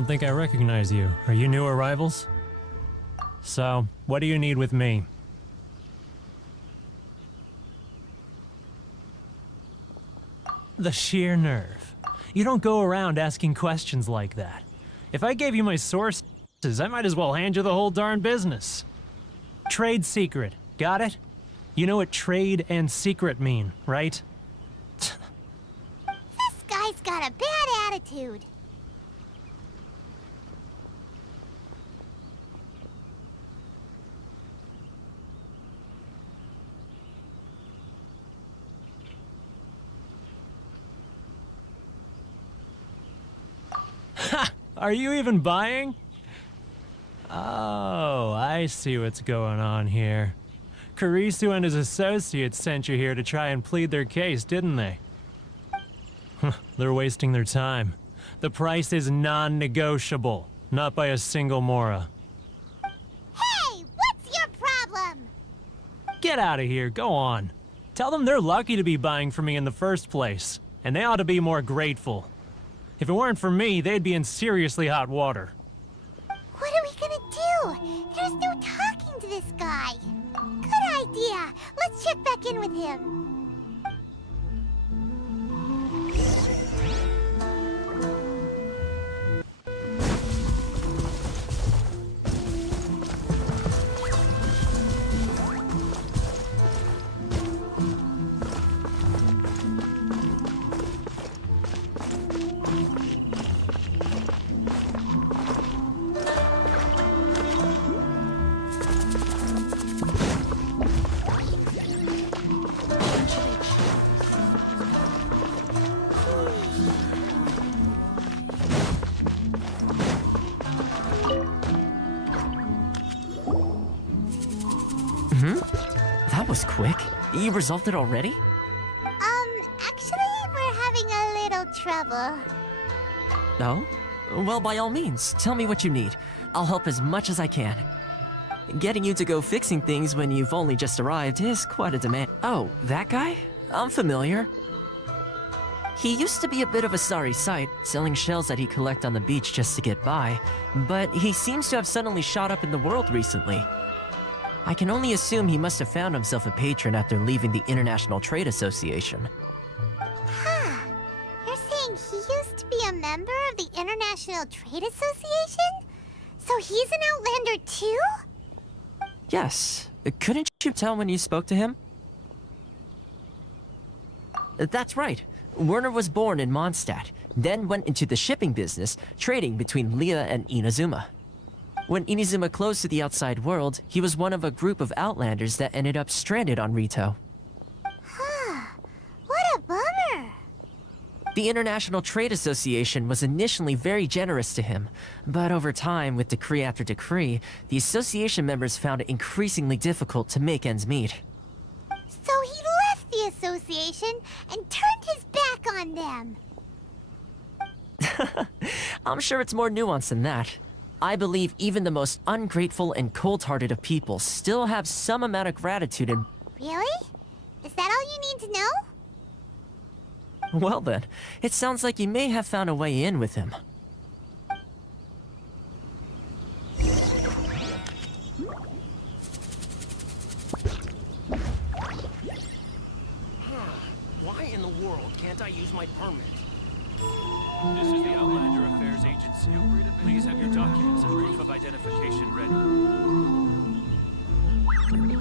don't think I recognize you. Are you new arrivals? So, what do you need with me? The sheer nerve. You don't go around asking questions like that. If I gave you my sources, I might as well hand you the whole darn business. Trade secret, got it? You know what trade and secret mean, right? This guy's got a bad attitude. Ha! Are you even buying? Oh, I see what's going on here. Karisu and his associates sent you here to try and plead their case, didn't they? They're wasting their time. The price is non-negotiable, not by a single Mora. Hey, what's your problem? Get out of here, go on. Tell them they're lucky to be buying from me in the first place, and they ought to be more grateful. If it weren't for me, they'd be in seriously hot water. What are we gonna do? There's no talking to this guy. Good idea. Let's check back in with him. That was quick. You resolved it already? Actually, we're having a little trouble. Oh? Well, by all means, tell me what you need. I'll help as much as I can. Getting you to go fixing things when you've only just arrived is quite a demand. Oh, that guy? I'm familiar. He used to be a bit of a sorry sight, selling shells that he'd collect on the beach just to get by, but he seems to have suddenly shot up in the world recently. I can only assume he must have found himself a patron after leaving the International Trade Association. Huh. You're saying he used to be a member of the International Trade Association? So he's an Outlander too? Yes. Couldn't you tell when you spoke to him? That's right. Werner was born in Mondstadt, then went into the shipping business, trading between Leah and Inazuma. When Inazuma closed to the outside world, he was one of a group of Outlanders that ended up stranded on Rito. Huh. What a bummer. The International Trade Association was initially very generous to him, but over time, with decree after decree, the association members found it increasingly difficult to make ends meet. So he left the association and turned his back on them. I'm sure it's more nuanced than that. I believe even the most ungrateful and cold-hearted of people still have some amount of gratitude and... Really? Is that all you need to know? Well then, it sounds like you may have found a way in with him. Why in the world can't I use my permit? This is the Outlander Affairs Agency. Please have your documents and proof of identification ready.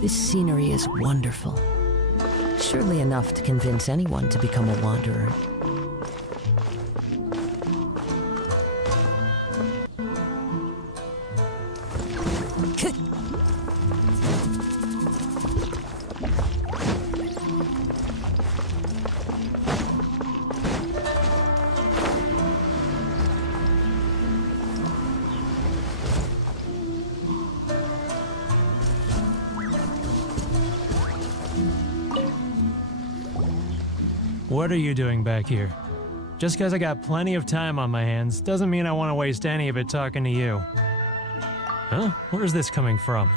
This scenery is wonderful. Surely enough to convince anyone to become a wanderer. What are you doing back here? Just because I got plenty of time on my hands doesn't mean I want to waste any of it talking to you. Huh? Where's this coming from?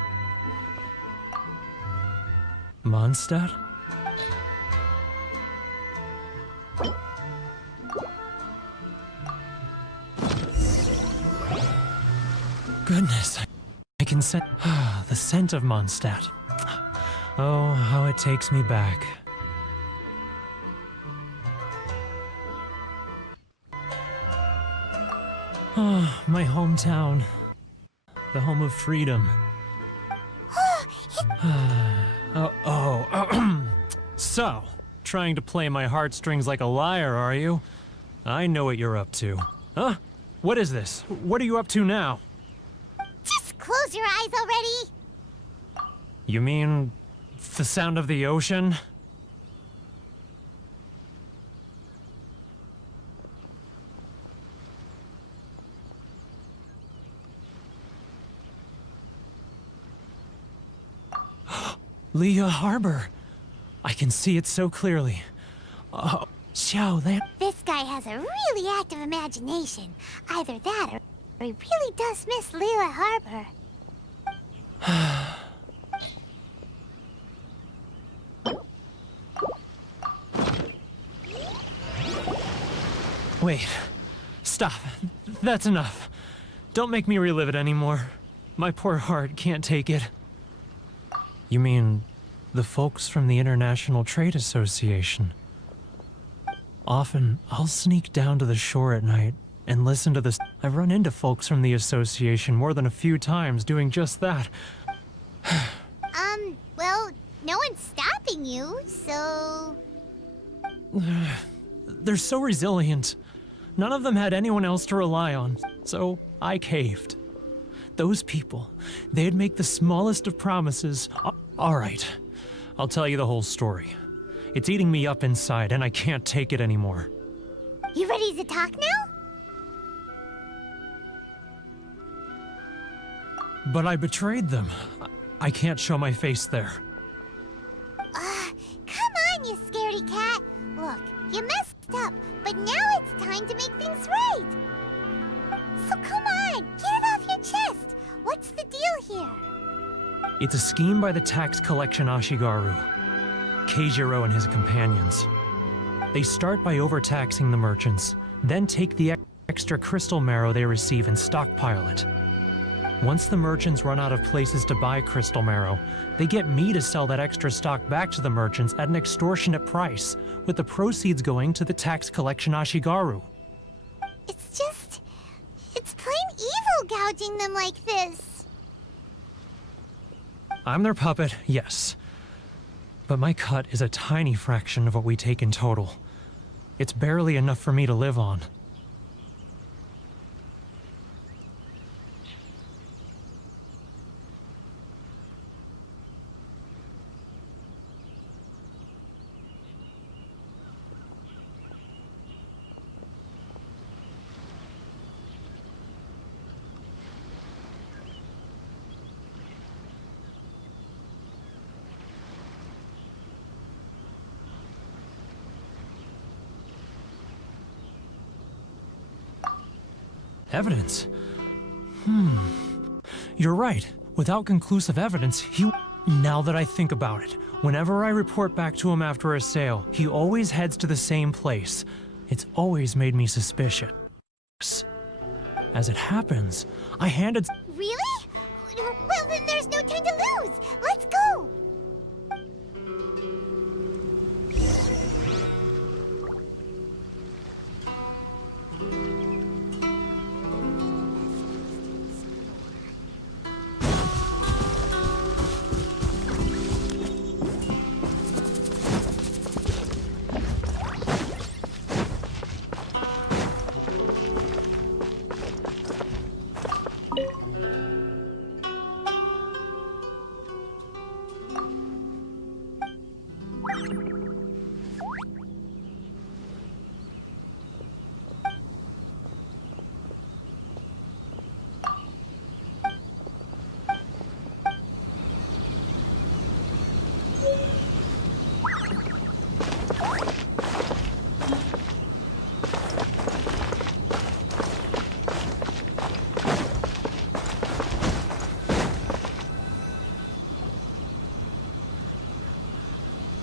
Mondstadt? goodness, I can scent the scent of Mondstadt. Oh, how it takes me back. Oh, my hometown. The home of freedom. So, trying to play my heartstrings like a liar, are you? I know what you're up to. Huh? What is this? What are you up to now? Just close your eyes already! You mean the sound of the ocean? Leah Harbor. I can see it so clearly. Oh, Xiao, that... This guy has a really active imagination. Either that or he really does miss Leela Harbor. Wait. Stop. That's enough. Don't make me relive it anymore. My poor heart can't take it. You mean the folks from the International Trade Association? Often, I'll sneak down to the shore at night and listen to this. I've run into folks from the association more than a few times doing just that. Well, no one's stopping you, so... They're so resilient. None of them had anyone else to rely on, so I caved. Those people, they'd make the smallest of promises. All right, I'll tell you the whole story. It's eating me up inside, and I can't take it anymore. You ready to talk now? But I betrayed them. I can't show my face there. Come on, you scaredy cat. Look, you messed up, but now it's time to make things right. So come on, get it off your chest. What's the deal here? It's a scheme by the tax collection Ashigaru, Keijiro and his companions. They start by overtaxing the merchants, then take the extra crystal marrow they receive and stockpile it. Once the merchants run out of places to buy crystal marrow, they get me to sell that extra stock back to the merchants at an extortionate price, with the proceeds going to the tax collection Ashigaru. It's plain evil gouging them like this. I'm their puppet, yes. But my cut is a tiny fraction of what we take in total. It's barely enough for me to live on. Evidence? You're right. Without conclusive evidence, he... Now that I think about it, whenever I report back to him after a sale, he always heads to the same place. It's always made me suspicious. As it happens, I handed... Really? Well, then there's no time to lose. Let's go.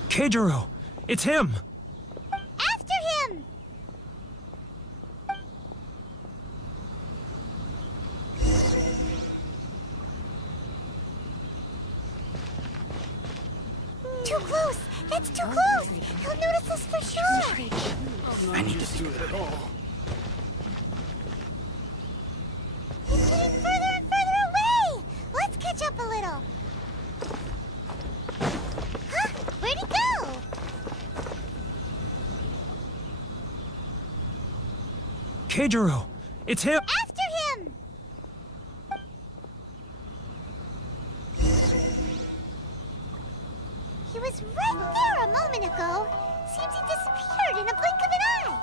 Keijiro! It's him! After him! Too close! That's too close! He'll notice us for sure! I need to think of it all. He's getting further and further away! Let's catch up a little! Huh? Where'd he go? Keijiro! It's him! After him! He was right there a moment ago. Seems he disappeared in a blink of an eye.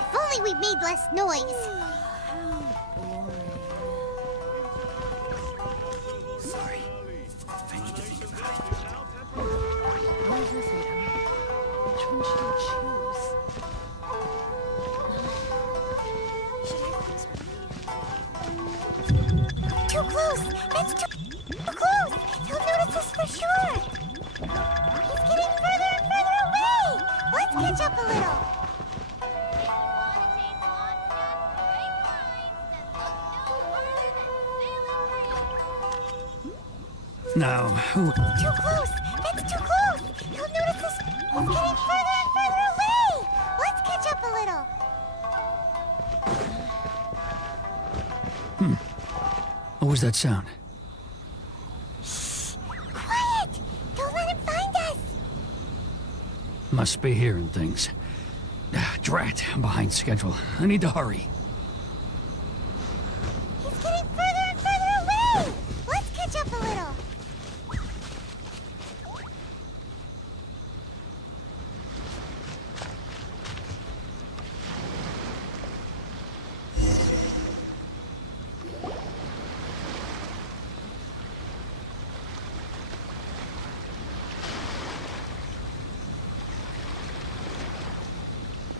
If only we'd made less noise. Sorry. I need to think about it. Which one should I choose? Too close! That's too close! He'll notice us for sure! He's getting further and further away! Let's catch up a little! Now, who? Too close! That's too close! He'll notice us! He's getting further and further away! Let's catch up a little! What was that sound? Quiet! Don't let him find us! Must be hearing things. Drat, I'm behind schedule. I need to hurry. He's getting further and further away! Let's catch up a little!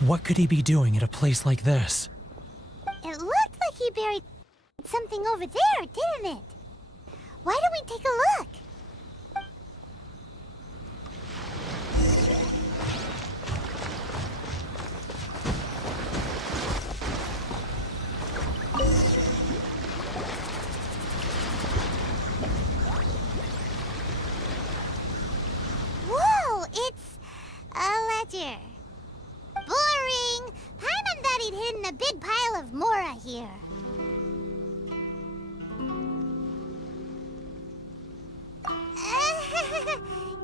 What could he be doing at a place like this? It looked like he buried something over there, didn't it? Why don't we take a look? Whoa, it's a ledger. Boring! Paimon thought he'd hidden a big pile of Mora here.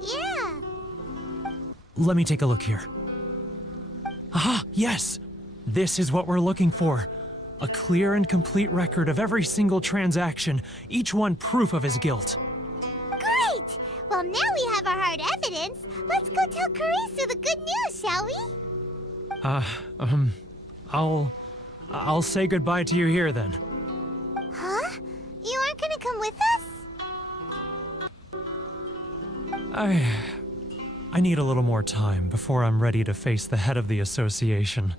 Yeah. Let me take a look here. Aha! Yes! This is what we're looking for. A clear and complete record of every single transaction, each one proof of his guilt. Great! Well, now we have our hard evidence. Let's go tell Karisu the good news, shall we? I'll say goodbye to you here then. Huh? You aren't gonna come with us? I need a little more time before I'm ready to face the head of the association.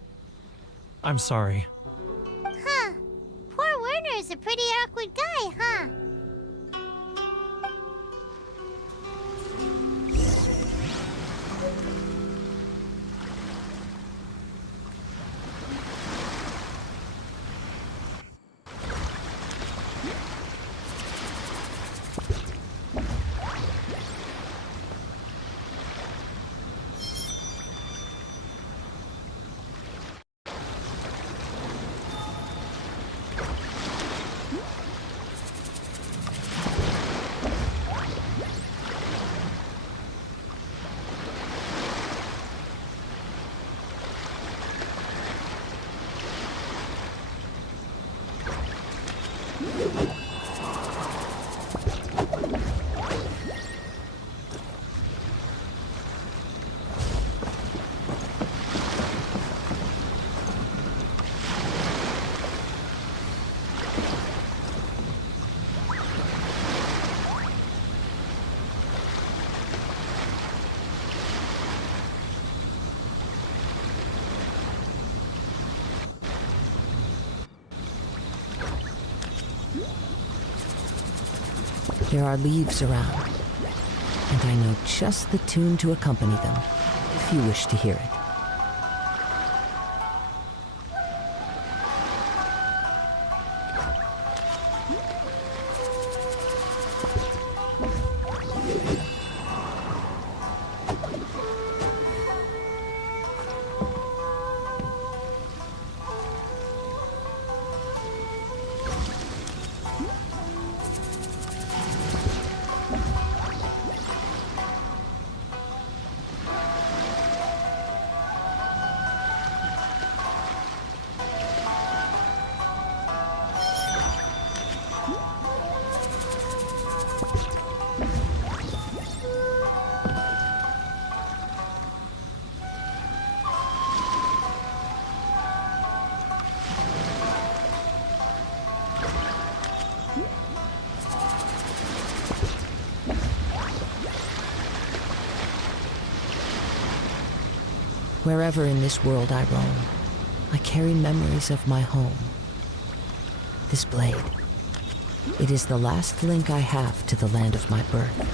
I'm sorry. Huh. Poor Werner's a pretty awkward guy, huh? There are leaves around, and I know just the tune to accompany them, if you wish to hear it. Wherever in this world I roam, I carry memories of my home. This blade, it is the last link I have to the land of my birth.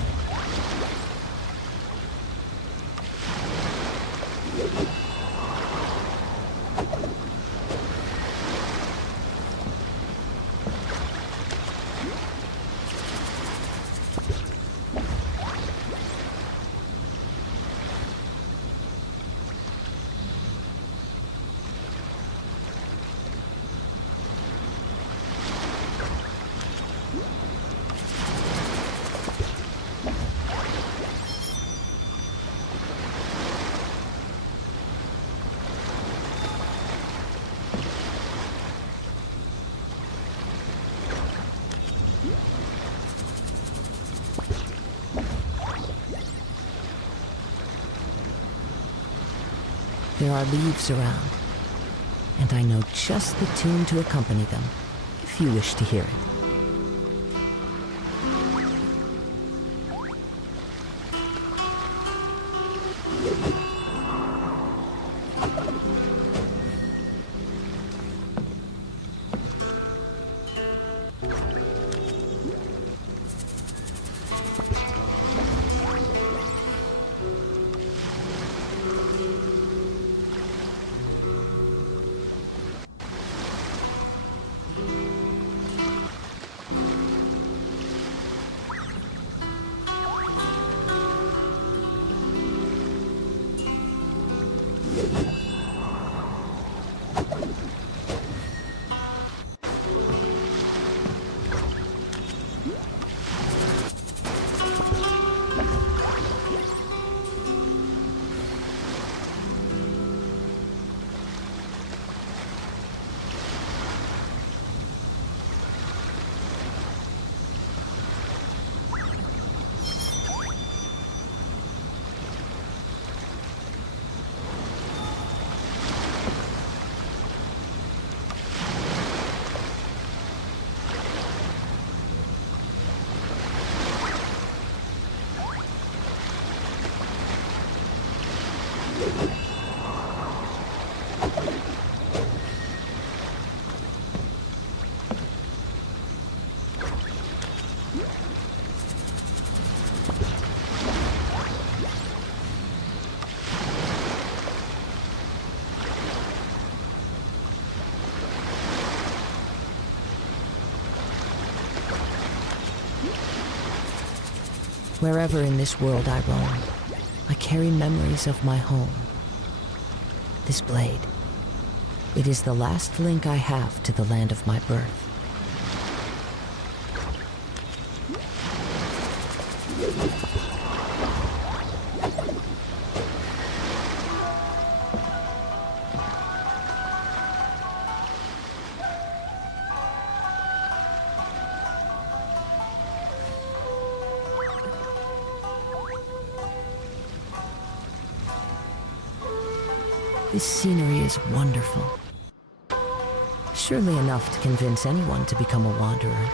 There are leaves around, and I know just the tune to accompany them, if you wish to hear it. Wherever in this world I roam, I carry memories of my home. This blade, it is the last link I have to the land of my birth. This scenery is wonderful. Surely enough to convince anyone to become a wanderer.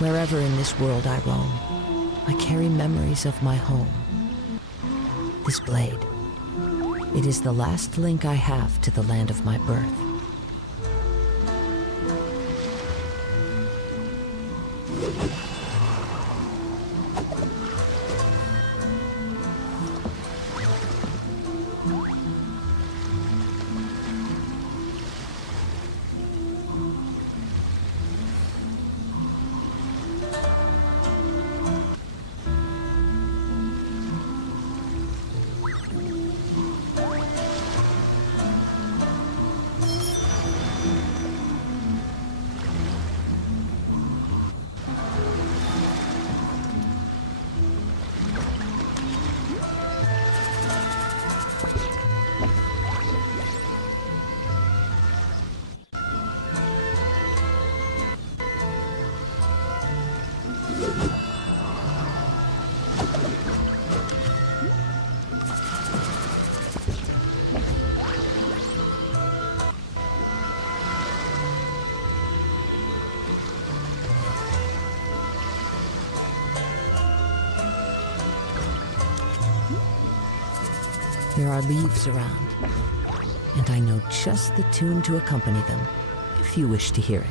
Wherever in this world I roam, I carry memories of my home. This blade, it is the last link I have to the land of my birth. There are leaves around, and I know just the tune to accompany them, if you wish to hear it.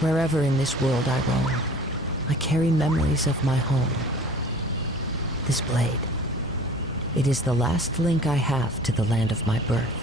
Wherever in this world I roam, I carry memories of my home. This blade, it is the last link I have to the land of my birth.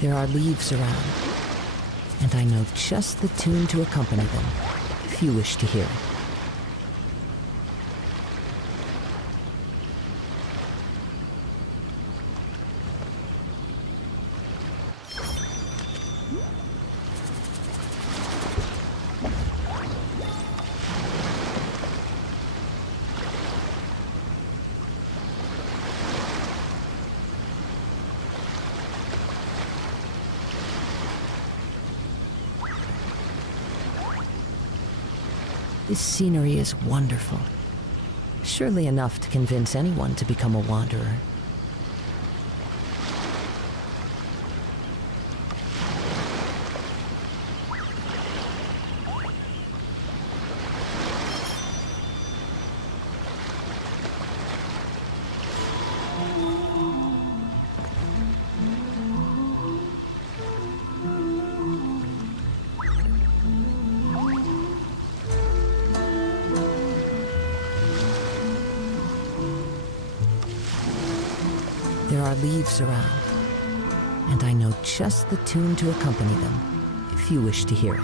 There are leaves around, and I know just the tune to accompany them, if you wish to hear it. This scenery is wonderful. Surely enough to convince anyone to become a wanderer. There are leaves around, and I know just the tune to accompany them, if you wish to hear it.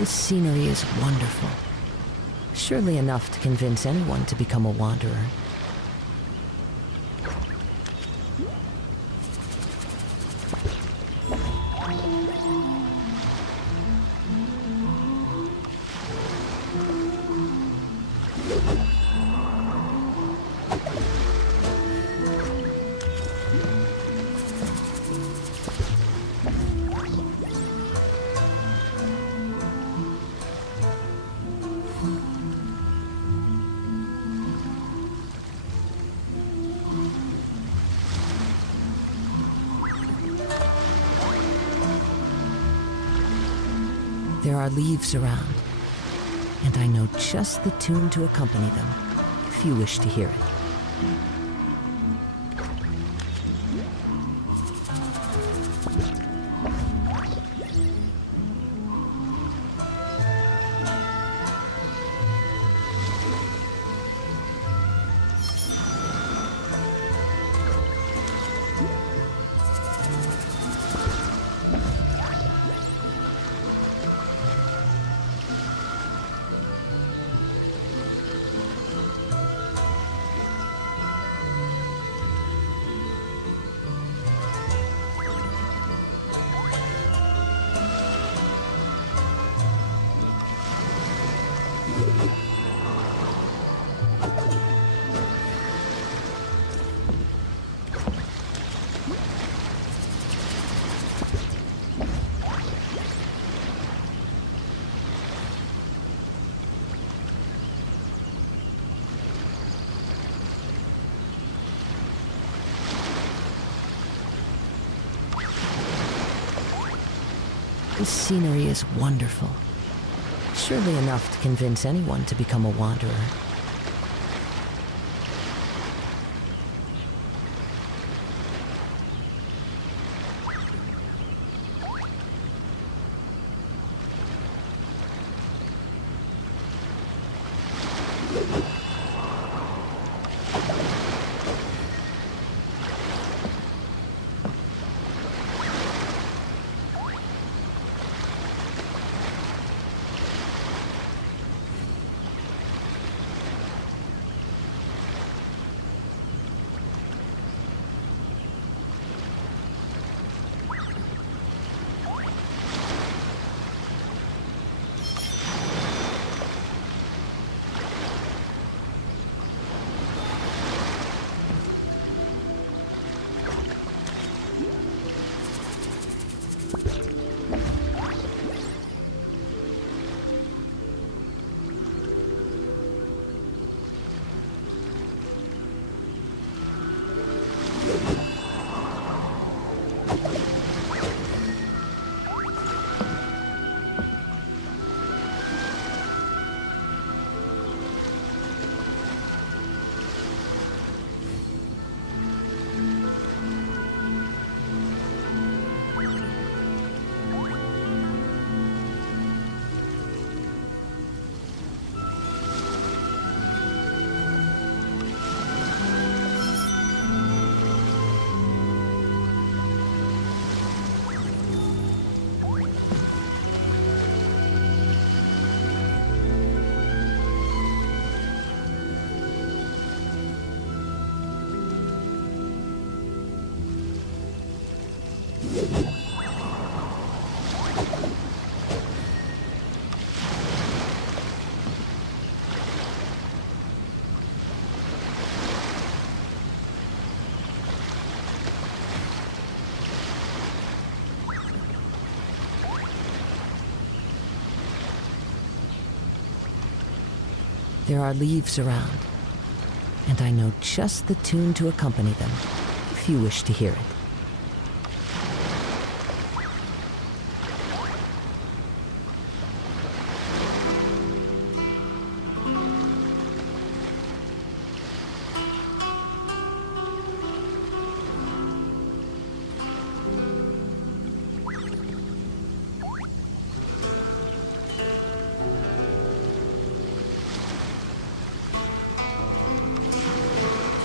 This scenery is wonderful. Surely enough to convince anyone to become a wanderer. There are leaves around, and I know just the tune to accompany them, if you wish to hear it. This scenery is wonderful. Surely enough to convince anyone to become a wanderer. There are leaves around, and I know just the tune to accompany them, if you wish to hear it.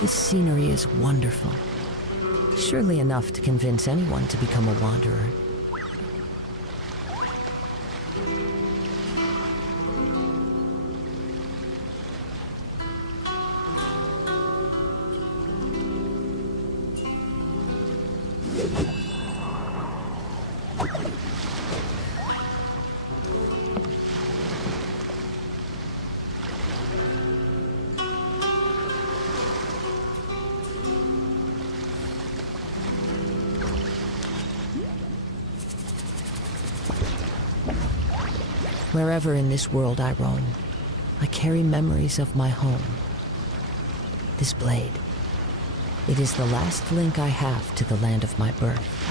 This scenery is wonderful. Surely enough to convince anyone to become a wanderer. Wherever in this world I roam, I carry memories of my home. This blade, it is the last link I have to the land of my birth.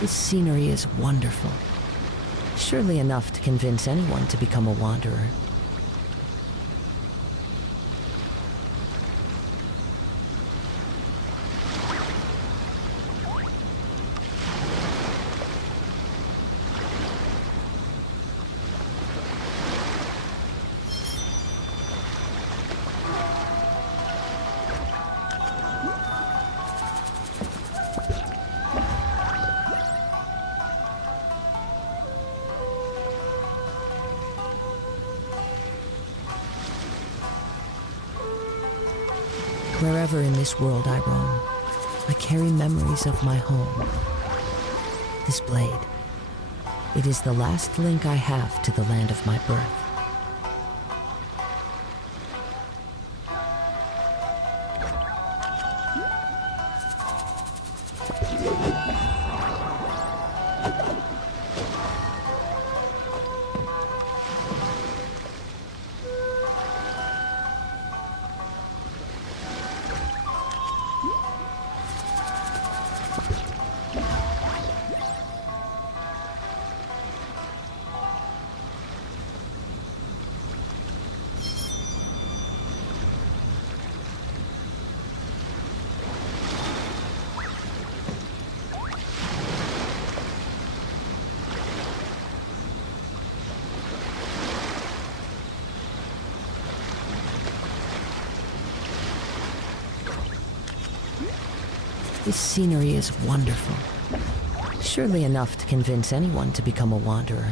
This scenery is wonderful. Surely enough to convince anyone to become a wanderer. Wherever in this world I roam, I carry memories of my home. This blade, it is the last link I have to the land of my birth. This scenery is wonderful. Surely enough to convince anyone to become a wanderer.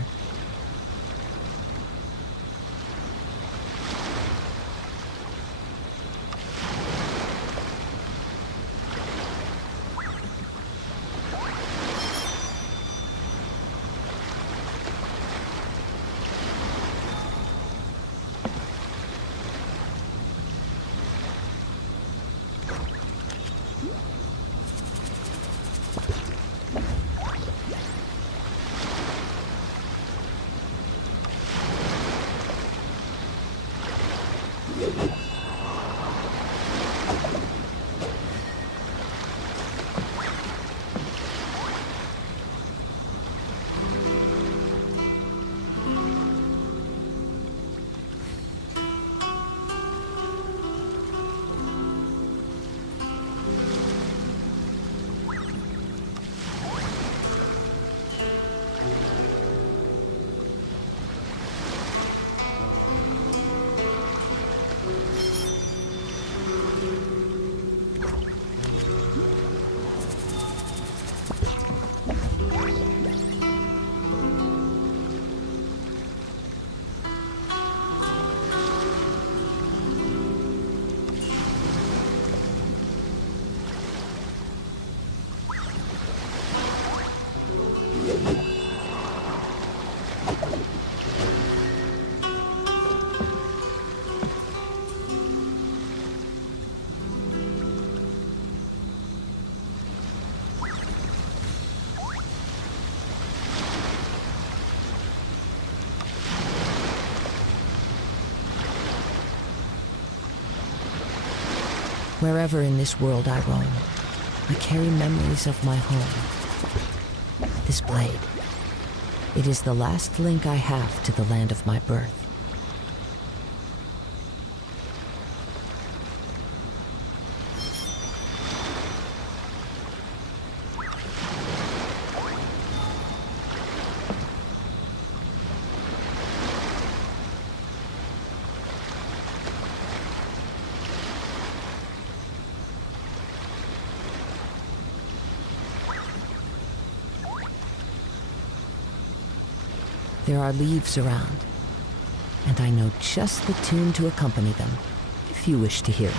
Wherever in this world I roam, I carry memories of my home. This blade, it is the last link I have to the land of my birth. There are leaves around, and I know just the tune to accompany them, if you wish to hear it.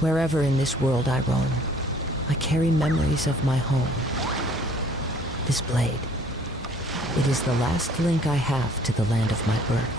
Wherever in this world I roam, I carry memories of my home. This blade, it is the last link I have to the land of my birth.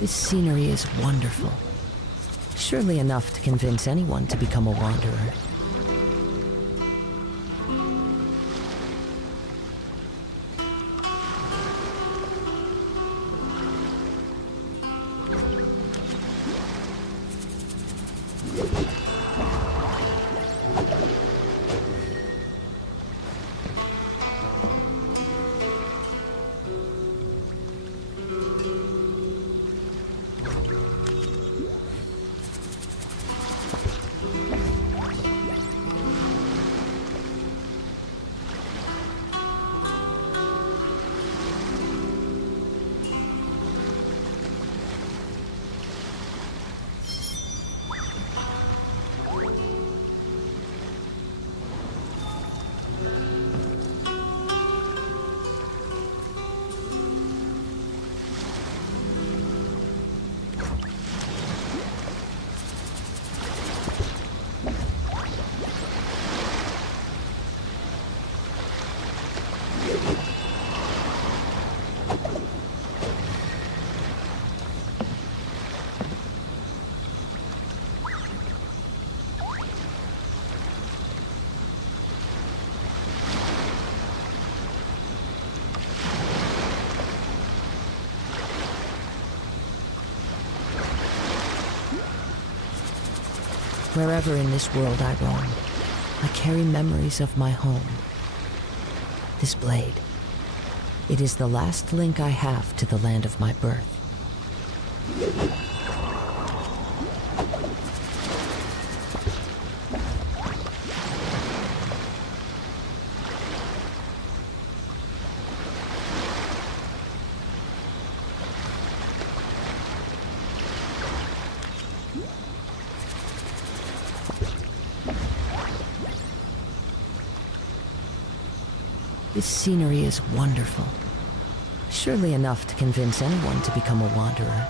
This scenery is wonderful. Surely enough to convince anyone to become a wanderer. Wherever in this world I roam, I carry memories of my home. This blade, it is the last link I have to the land of my birth. This scenery is wonderful. Surely enough to convince anyone to become a wanderer.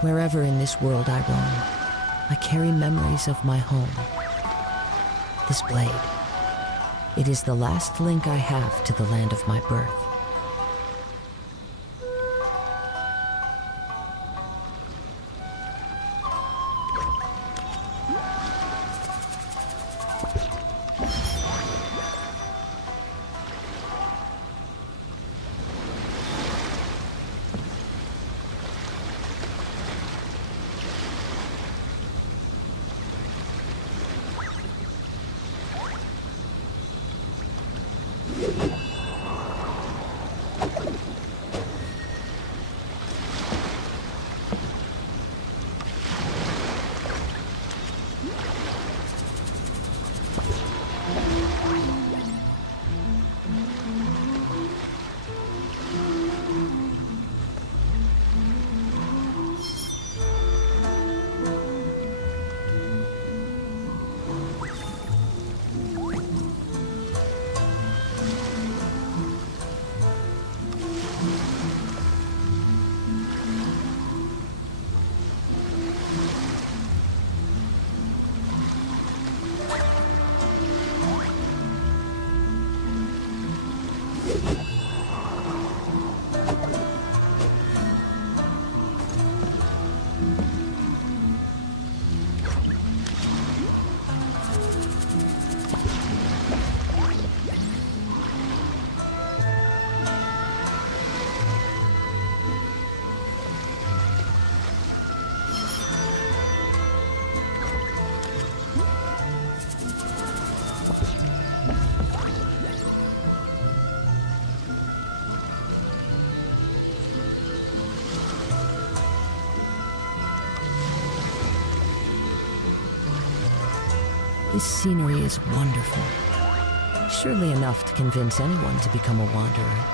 Wherever in this world I roam, I carry memories of my home. This blade, it is the last link I have to the land of my birth. This scenery is wonderful. Surely enough to convince anyone to become a wanderer.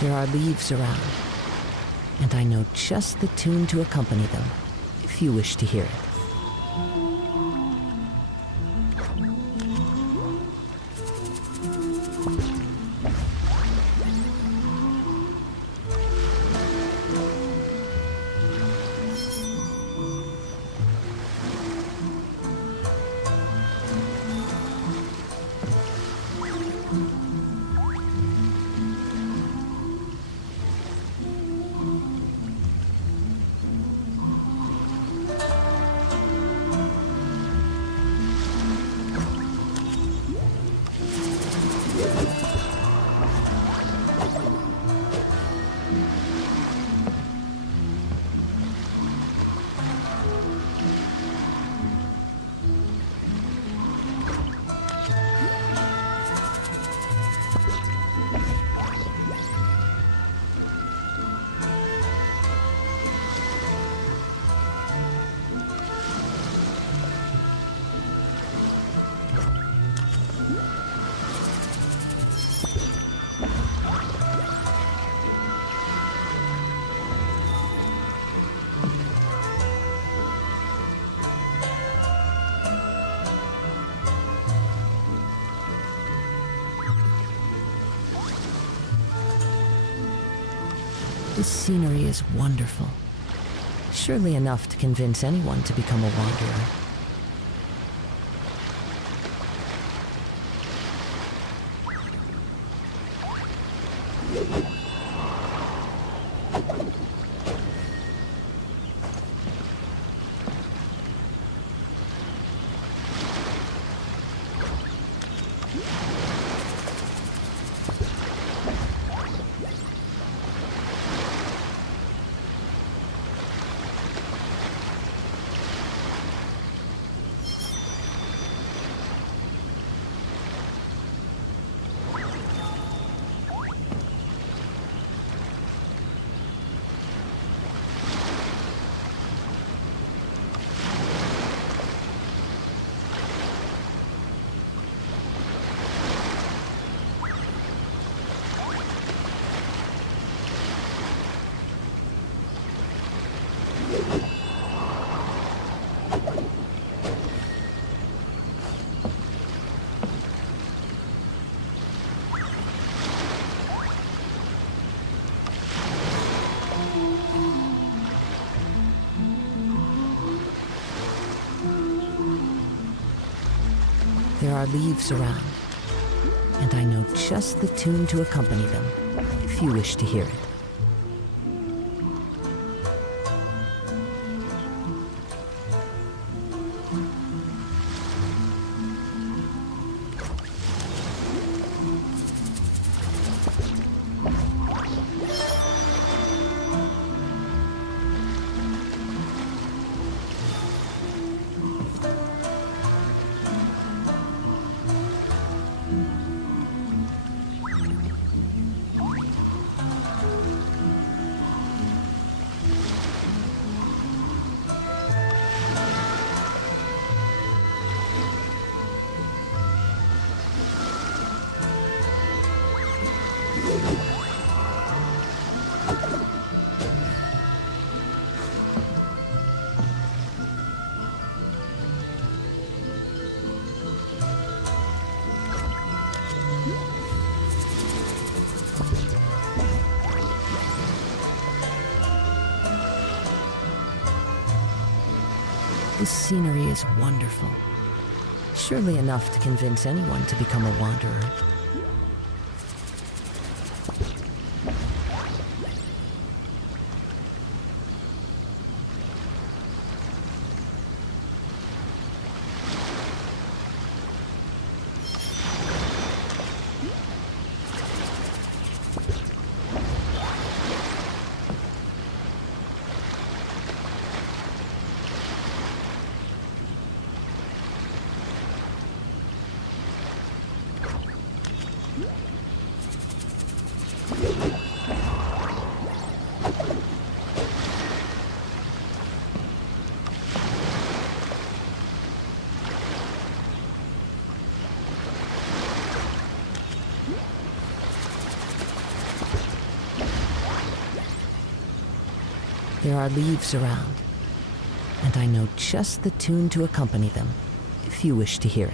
There are leaves around, and I know just the tune to accompany them, if you wish to hear it. This scenery is wonderful. Surely enough to convince anyone to become a wanderer. There are leaves around, and I know just the tune to accompany them, if you wish to hear it. This scenery is wonderful. Surely enough to convince anyone to become a wanderer. There are leaves around, and I know just the tune to accompany them, if you wish to hear it.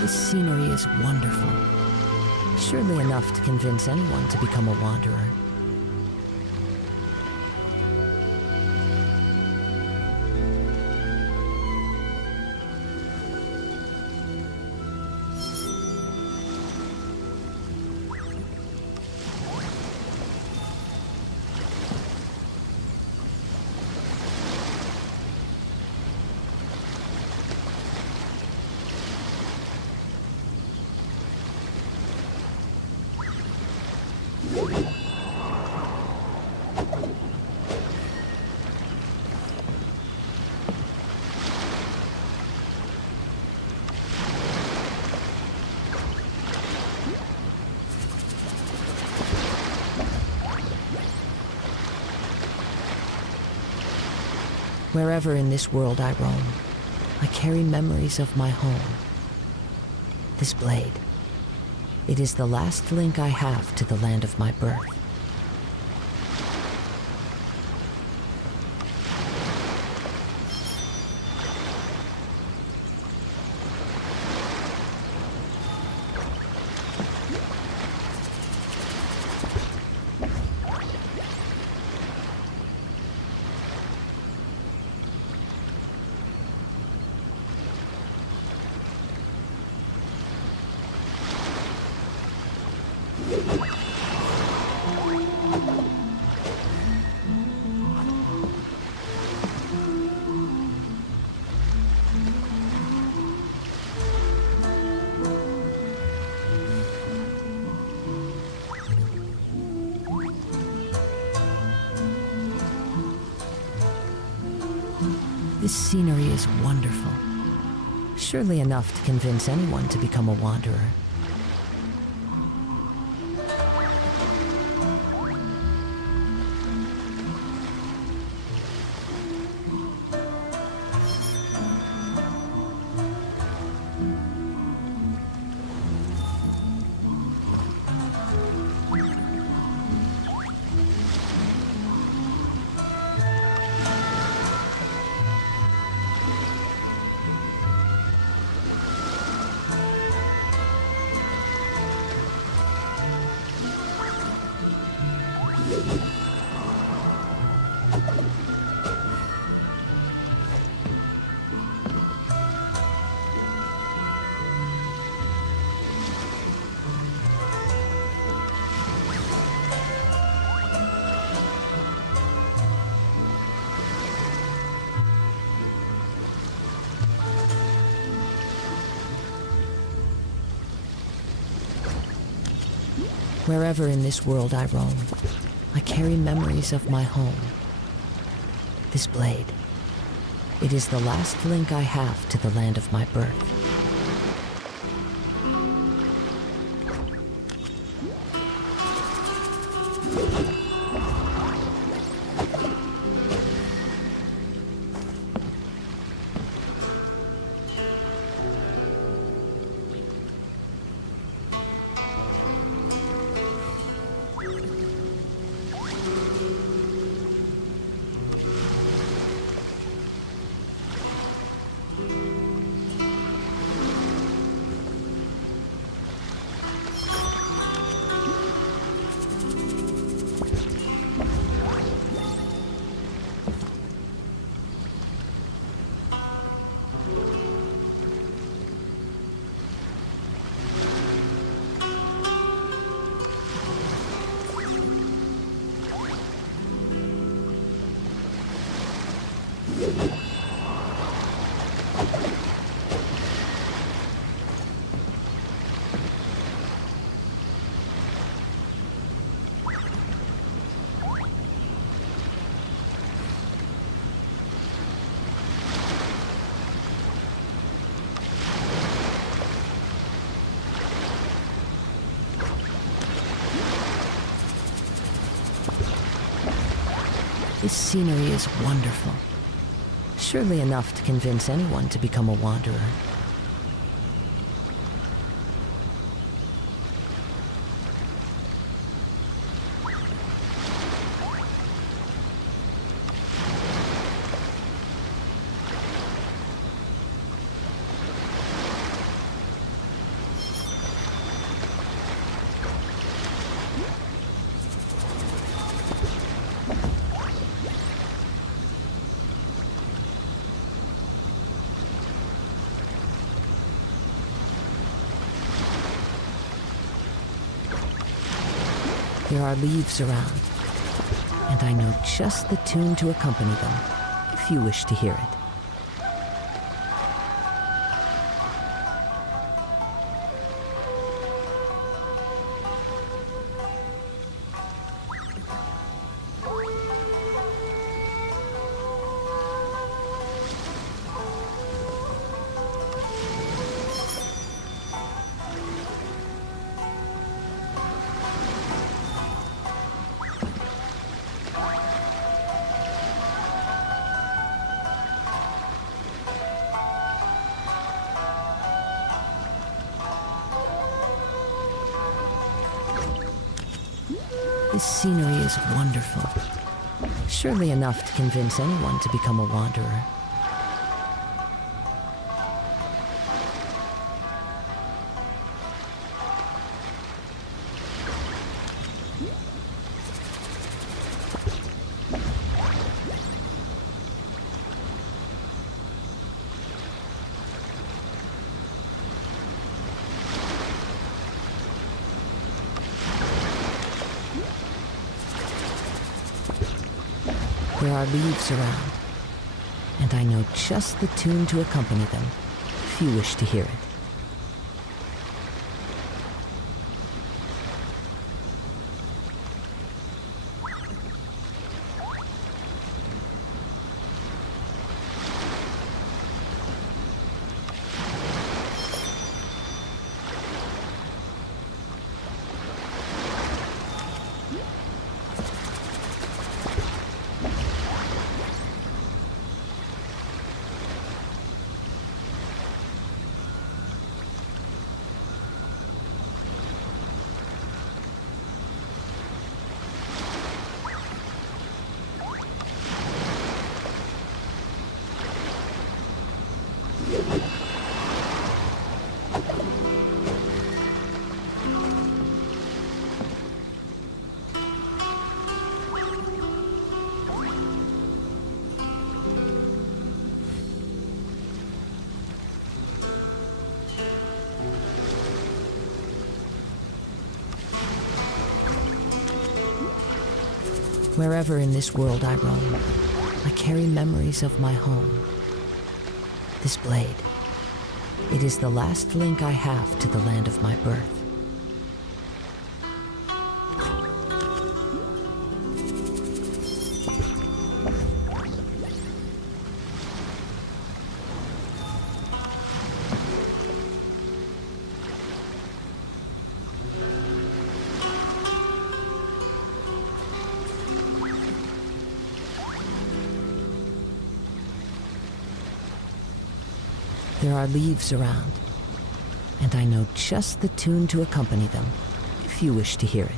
This scenery is wonderful. Surely enough to convince anyone to become a wanderer. Wherever in this world I roam, I carry memories of my home. This blade, it is the last link I have to the land of my birth. This scenery is wonderful. Surely enough to convince anyone to become a wanderer. Wherever in this world I roam, I carry memories of my home. This blade, it is the last link I have to the land of my birth. This scenery is wonderful. Surely enough to convince anyone to become a wanderer. There are leaves around, and I know just the tune to accompany them, if you wish to hear it. This scenery is wonderful. Surely enough to convince anyone to become a wanderer. There are leaves around, and I know just the tune to accompany them, if you wish to hear it. Wherever in this world I roam, I carry memories of my home. This blade, it is the last link I have to the land of my birth. There are leaves around, and I know just the tune to accompany them, if you wish to hear it.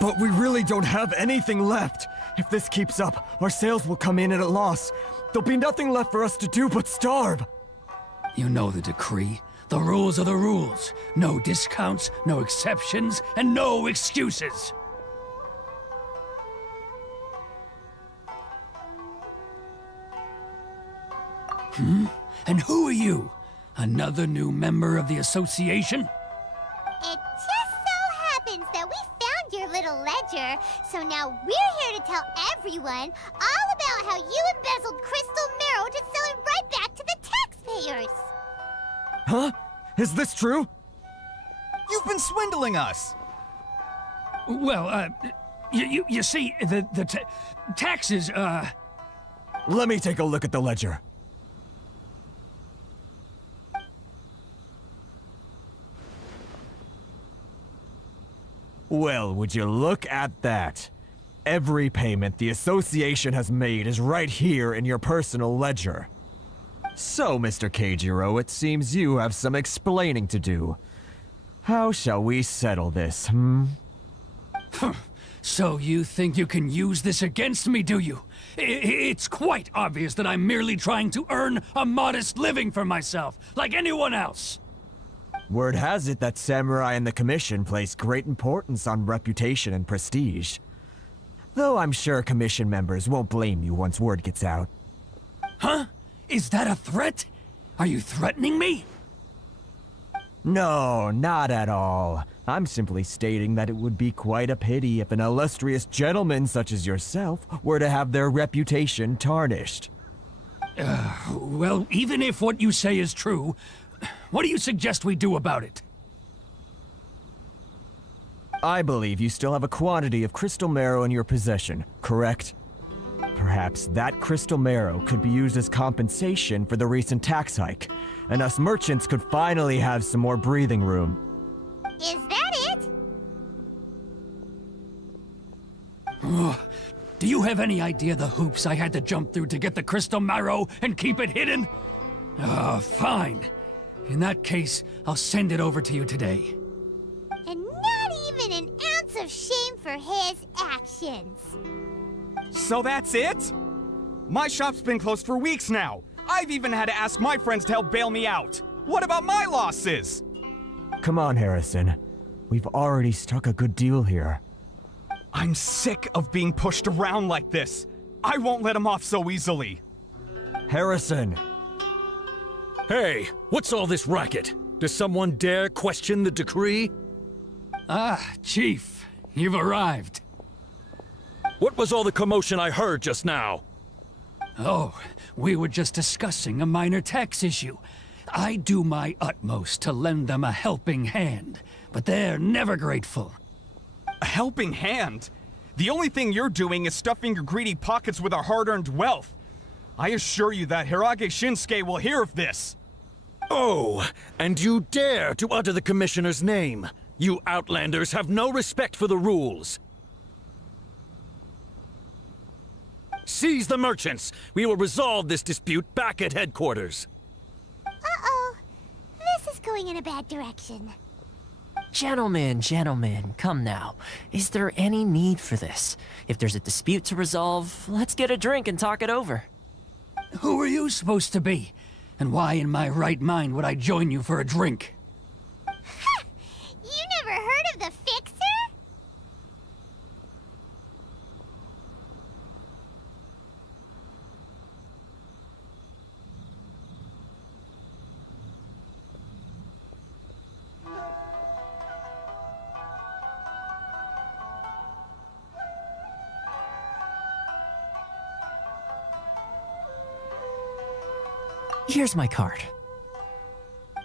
But we really don't have anything left. If this keeps up, our sales will come in at a loss. There'll be nothing left for us to do but starve. You know the decree. The rules are the rules. No discounts, no exceptions, and no excuses. And who are you? Another new member of the association? It just so happens that we found your little ledger, so now we're here to tell everyone all about how you embezzled crystal marrow to sell it right back to the taxpayers. Huh? Is this true? You've been swindling us! Well, you see, the taxes, Let me take a look at the ledger. Well, would you look at that? Every payment the association has made is right here in your personal ledger. So, Mr. Keijiro, it seems you have some explaining to do. How shall we settle this, So you think you can use this against me, do you? It's quite obvious that I'm merely trying to earn a modest living for myself, like anyone else. Word has it that Samurai and the Commission place great importance on reputation and prestige. Though I'm sure Commission members won't blame you once word gets out. Huh? Is that a threat? Are you threatening me? No, not at all. I'm simply stating that it would be quite a pity if an illustrious gentleman such as yourself were to have their reputation tarnished. Well, even if what you say is true, what do you suggest we do about it? I believe you still have a quantity of crystal marrow in your possession, correct? Perhaps that crystal marrow could be used as compensation for the recent tax hike, and us merchants could finally have some more breathing room. Is that it? Do you have any idea the hoops I had to jump through to get the crystal marrow and keep it hidden? Fine. In that case, I'll send it over to you today. And not even an ounce of shame for his actions. So that's it? My shop's been closed for weeks now. I've even had to ask my friends to help bail me out. What about my losses? Come on, Harrison. We've already struck a good deal here. I'm sick of being pushed around like this. I won't let him off so easily. Harrison! Hey, what's all this racket? Does someone dare question the decree? Chief, you've arrived. What was all the commotion I heard just now? Oh, we were just discussing a minor tax issue. I do my utmost to lend them a helping hand, but they're never grateful. A helping hand? The only thing you're doing is stuffing your greedy pockets with our hard-earned wealth. I assure you that Hirage Shinsuke will hear of this. Oh, and you dare to utter the Commissioner's name. You Outlanders have no respect for the rules. Seize the merchants. We will resolve this dispute back at headquarters. Uh-oh. This is going in a bad direction. Gentlemen, come now. Is there any need for this? If there's a dispute to resolve, let's get a drink and talk it over. Who are you supposed to be? And why in my right mind would I join you for a drink? Ha! You never heard of the Fixer? Here's my card.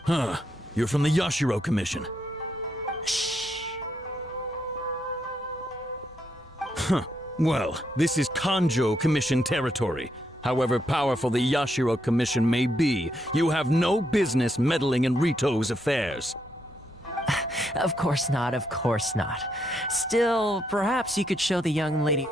Huh. You're from the Yashiro Commission. Shh. Huh. Well, this is Kanjo Commission territory. However powerful the Yashiro Commission may be, you have no business meddling in Rito's affairs. Of course not, of course not. Still, perhaps you could show the young lady...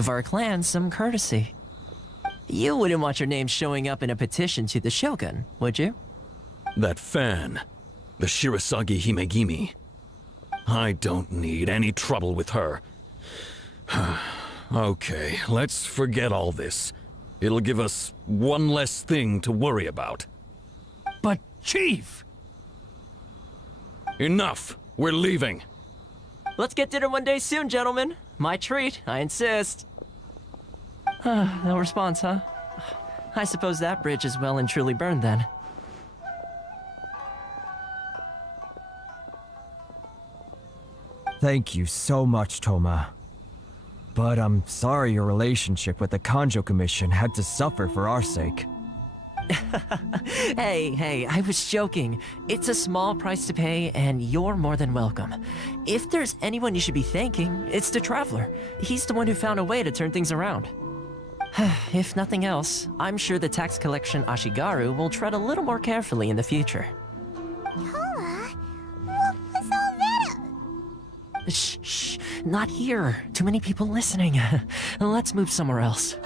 Give our clan some courtesy. You wouldn't want your name showing up in a petition to the Shogun, would you? That fan, the Shirasagi Himegimi. I don't need any trouble with her. Okay, let's forget all this. It'll give us one less thing to worry about. But, Chief! Enough! We're leaving! Let's get dinner one day soon, gentlemen. My treat, I insist. No response, huh? I suppose that bridge is well and truly burned then. Thank you so much, Toma. But I'm sorry your relationship with the Kanjo Commission had to suffer for our sake. Hey, I was joking. It's a small price to pay, and you're more than welcome. If there's anyone you should be thanking, it's the Traveler. He's the one who found a way to turn things around. If nothing else, I'm sure the tax collection Ashigaru will tread a little more carefully in the future. Toma, what was all that? Shh, not here. Too many people listening. Let's move somewhere else.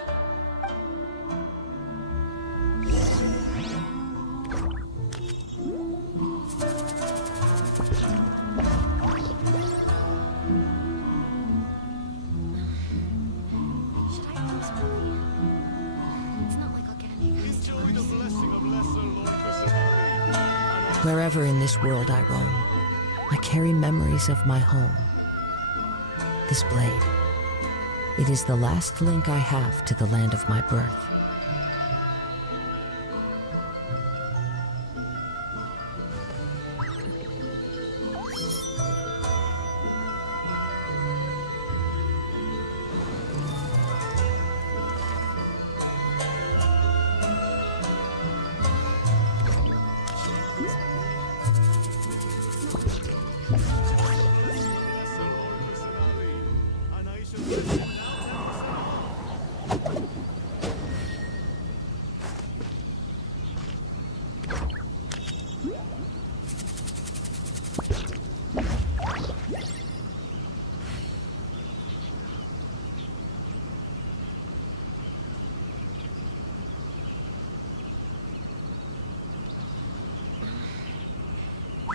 Should I close early? It's not like I'll get any customers. Wherever in this world I roam, I carry memories of my home. This blade, it is the last link I have to the land of my birth.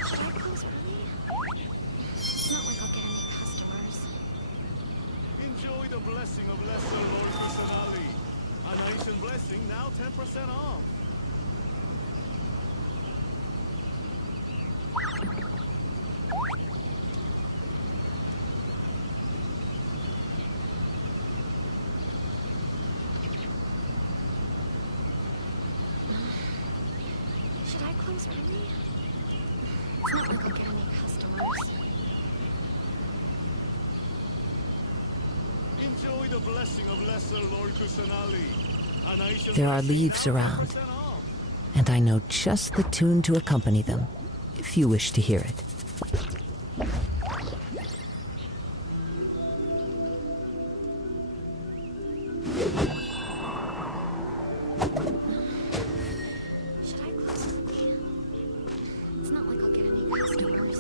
Should I close early? It's not like I'll get any customers. Enjoy the blessing of Lesser Lord Kusanali. A nation blessing now 10% off. Should I close early? It's not like I'll get any customers. Enjoy the blessing of Lesser Lord Kusanali. A nation There are blessing leaves now around, 10% off. and I know just the tune to accompany them, if you wish to hear it. Should I close early? It's not like I'll get any customers.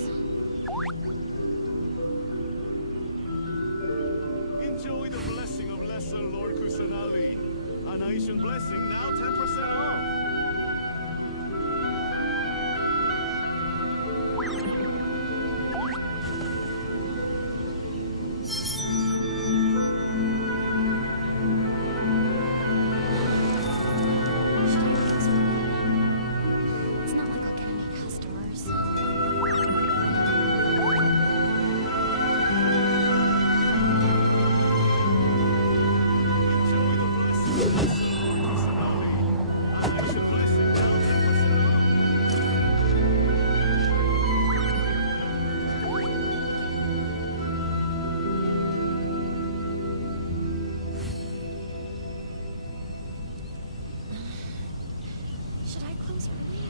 Enjoy the blessing of Lesser Lord Kusanali. A nation blessing now 10% off. Should I close early? It's not like I'll get any customers. Enjoy the blessing of Lesser Lord Kusanali. A nation blessing now 10% off. Should I close early?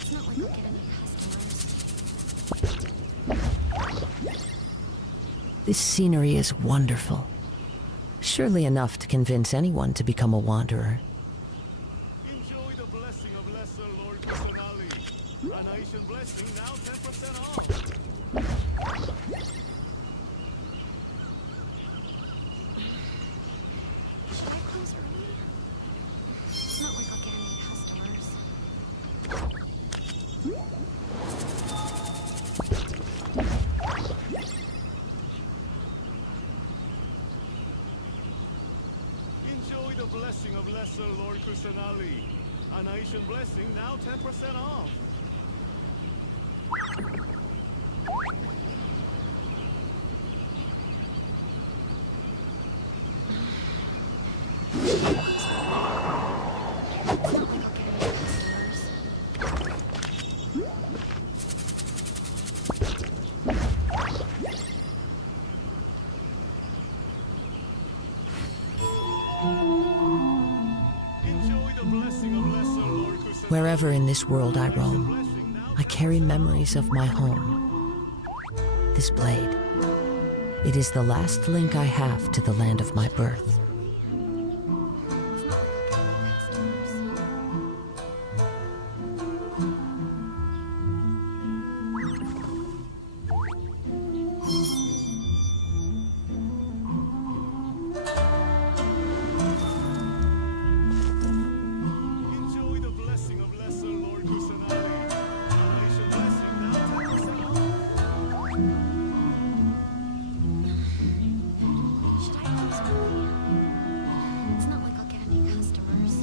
It's not like I'll get any customers. This scenery is wonderful. Surely enough to convince anyone to become a wanderer. Enjoy the blessing of Lesser Lord Kusanali. A nation blessing now 10% off. blessing of Lesser Lord Kusanali. An Ancient Blessing, now 10% off. Enjoy the blessing of Lesser Lord Kusanali. Wherever in this world I roam, I carry memories of my home. This blade, it is the last link I have to the land of my birth. Enjoy the blessing of Lesser Lord Kusanali. An Ancient Blessing, now 10% off. Should I close early? It's not like I'll get any customers.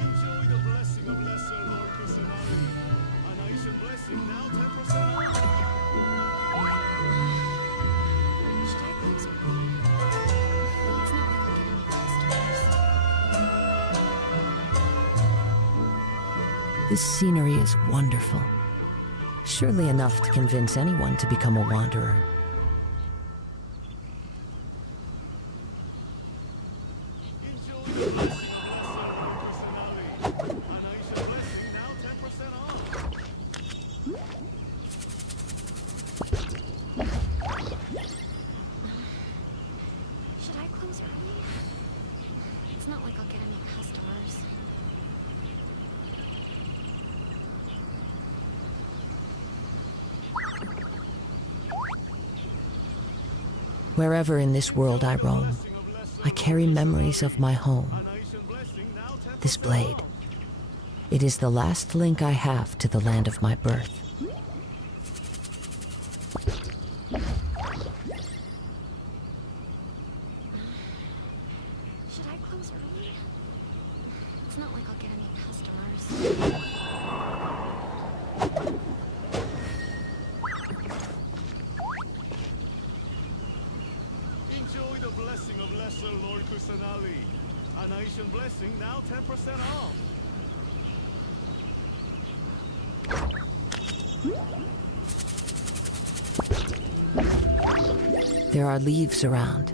Enjoy the blessing of Lesser Lord Kusanali. An Ancient Blessing, now 10% off. Should I close early? It's not like I'll get any customers. This scenery is wonderful. Surely enough to convince anyone to become a wanderer. Enjoy the blessing of Lesser Lord Kusanali. An Ancient Blessing, now 10% off. Should I close early? It's not like I'll get any customers. Wherever in this world I roam, I carry memories of my home. An Ancient Blessing, now 10% This blade, it is the last link I have to the land of my birth. Should I close early? It's not like I'll get any customers. Enjoy the blessing of Lesser Lord Kusanali. An Ancient Blessing, now 10% off. There are leaves around,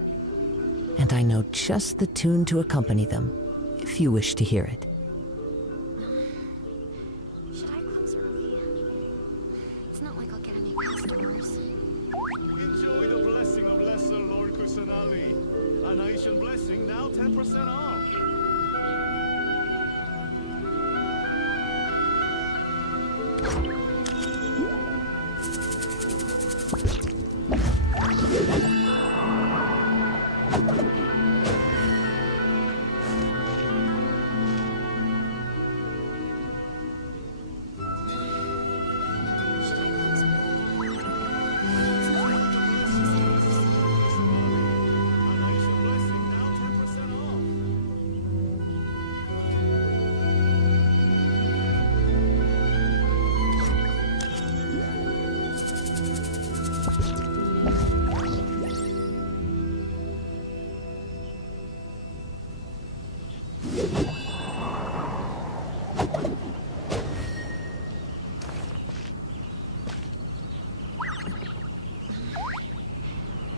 and I know just the tune to accompany them, if you wish to hear it. Should I close early? It's not like I'll get any customers. Enjoy the blessing of Lesser Lord Kusanali. An Ancient Blessing, now 10% off. Should I close early? It's not like I'll get any customers. An Ancient Blessing, now 10% off.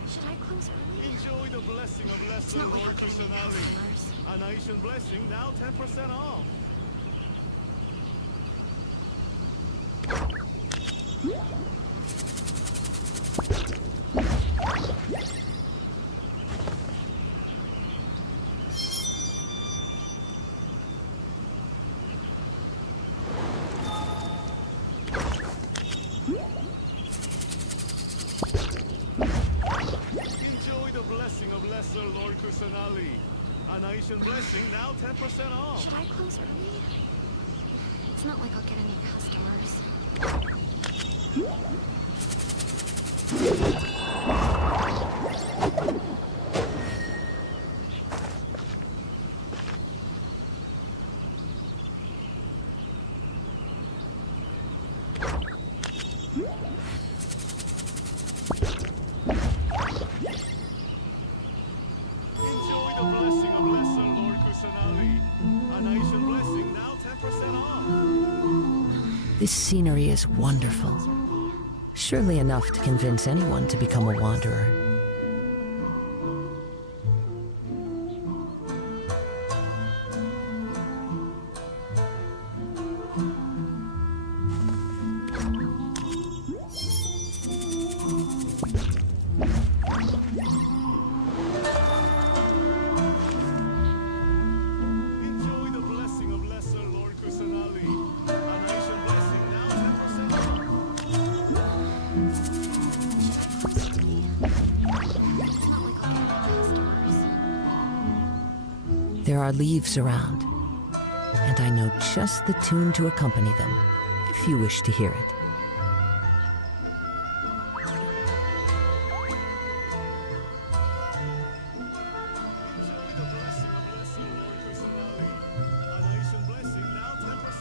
Should I close early? Enjoy the blessing of It's Lesser not like Lord I'll get any Kusanali. customers. An Ancient Blessing, now 10% off. Enjoy the blessing of Lesser Lord Kusanali. A nice and blessing, now 10% off. Should I close early? It's not like I'll get any customers. Enjoy the blessing of Lesser Lord Kusanali. A nice and blessing, now 10% off. This scenery is wonderful. Surely enough to convince anyone to become a wanderer. Enjoy the blessing of Lesser Lord Kusanali. A nice and blessing, now 10% off. It's not like I'll get any customers. There are leaves around, and I know just the tune to accompany them, if you wish to hear it. Enjoy the blessing of Lesser Lord Kusanali. A nice and blessing, now 10% off.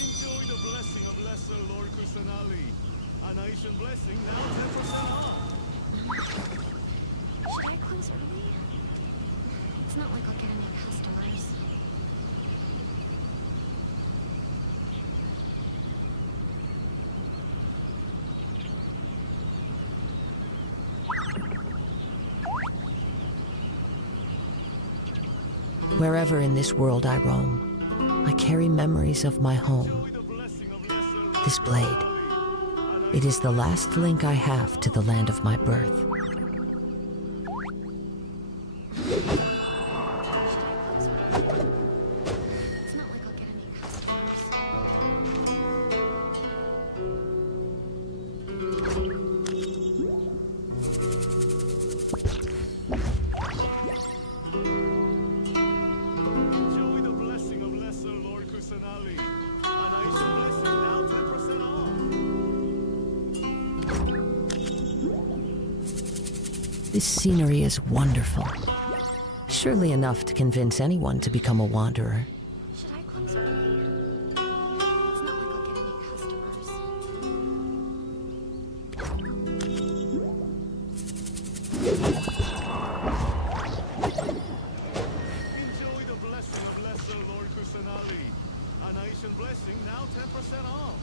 Enjoy the blessing of Lesser Lord Kusanali. A nice and blessing, now 10% off. Should I close early? It's not like I'll get any customers. Wherever in this world I roam, I carry memories of my home. Enjoy the blessing of Lesser Lord This blade. Kusanali. A nice It is the last link I have to the land of my birth. It's not like I'll get any customers. Enjoy the blessing of Lesser Lord Kusanali. A nice and blessing, now 10% off. This scenery is wonderful. Surely enough to convince anyone to become a wanderer. Should I close early? It's not like I'll get any customers. Enjoy the blessing of Lesser Lord Kusanali. A nice and blessing, now 10% off.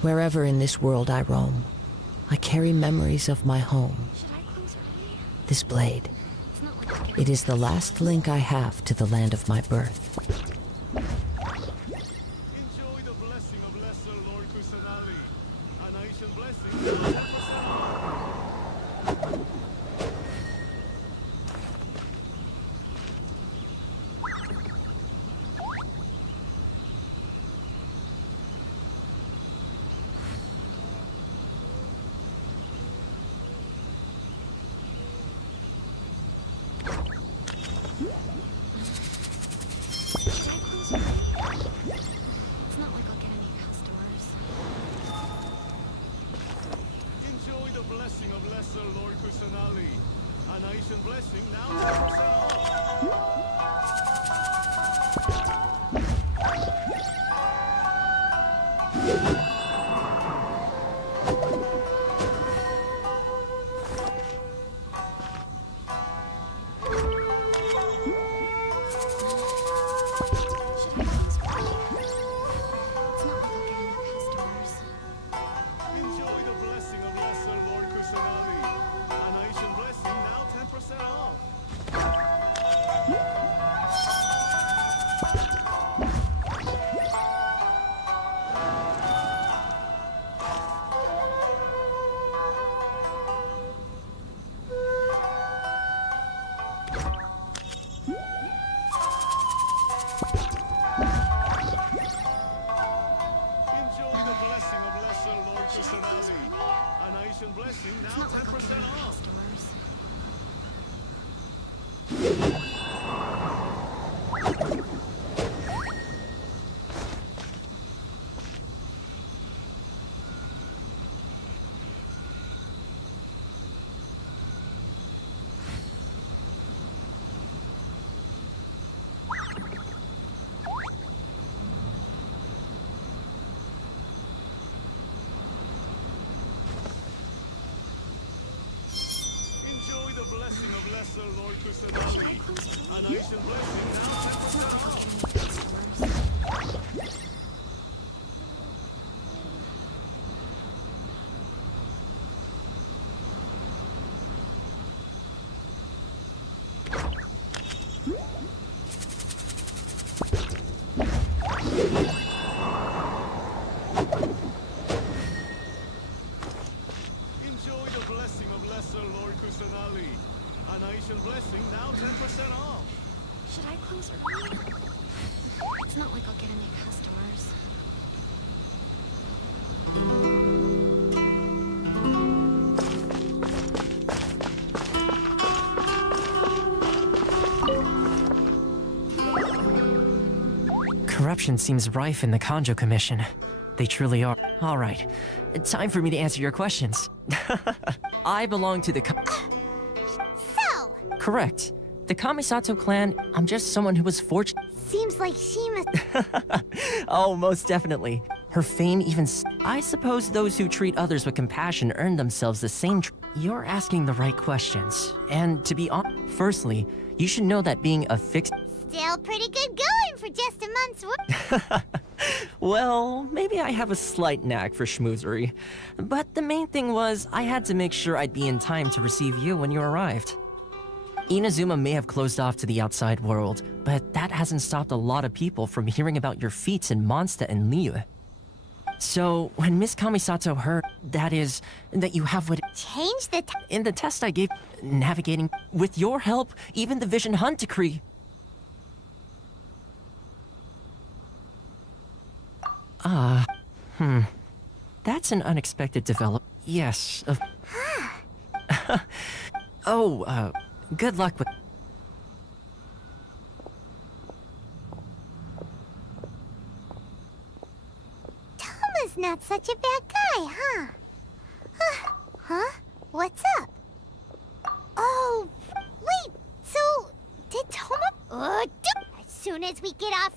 Wherever in this world I roam, I carry memories of my home. Should I close early? This blade. It's not like I'll get It is the last link I have to the land of my birth. Enjoy the blessing of Lesser Lord Kusanali. A nice and blessing, now 10% off. Should I close early? It's not like I'll get any customers. Enjoy the blessing of Lesser Lord Kusanali. A nice and blessing, now 10% off. Should I close early? It's not like I'll get any customers. Enjoy the blessing of Lesser Lord Kusanali. Anation blessing now 10% off. Should I close early? It's not like I'll get any customers. Corruption seems rife in the Kanjo Commission. They truly are. All right, time for me to answer your questions. I belong to the So, Correct. The Kamisato clan, I'm just someone who was fortunate. seems like she must. Oh, most definitely. Her fame I suppose those who treat others with compassion earn themselves the same You're asking the right questions. And to be honest, firstly, you should know that being a fixed Still pretty good going for just a month's work. Well, maybe I have a slight knack for schmoozery. But the main thing was, I had to make sure I'd be in time to receive you when you arrived. Inazuma may have closed off to the outside world, but that hasn't stopped a lot of people from hearing about your feats in Mondstadt and Liyue. So, when Miss Kamisato heard, that is, that you have what Change the in the test I gave, navigating, with your help, even the Vision Hunt decree. That's an unexpected develop. Yes, Oh, good luck with. Toma's not such a bad guy, huh? Huh? What's up? Oh, wait, so did Toma... as soon as we get off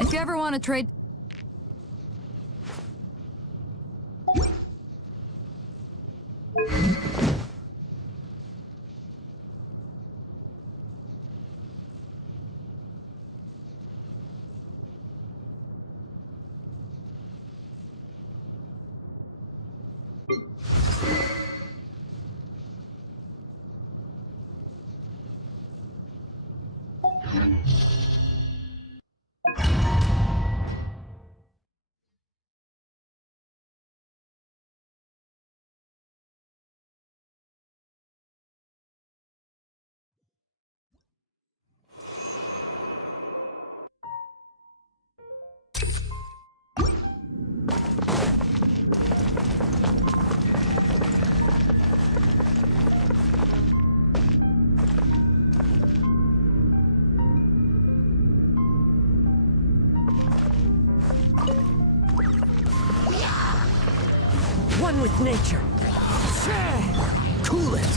If you ever want to trade... One with nature. Cool it.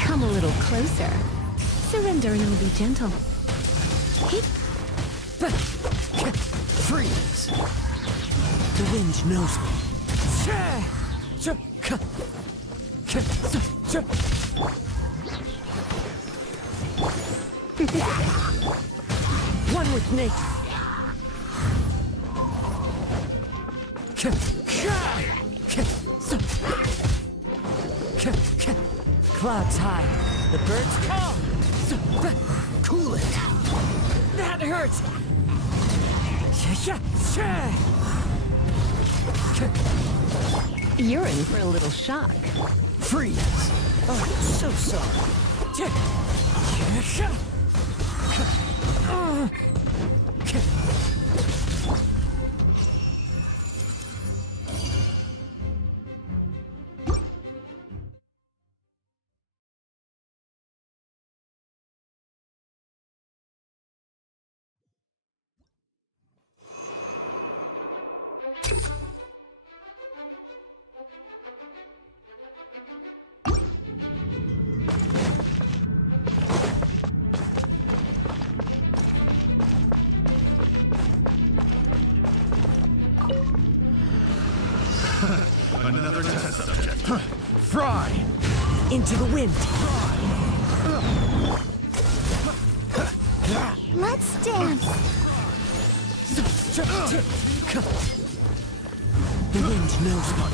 Come a little closer. Surrender and I'll be gentle. Freeze. The wind knows me. One with nature. Clouds high. The birds call. Cool it. That hurts. You're in for a little shock. Freeze. Oh, so sorry. Another test subject. Fry! Into the wind. Let's dance. The wind knows me.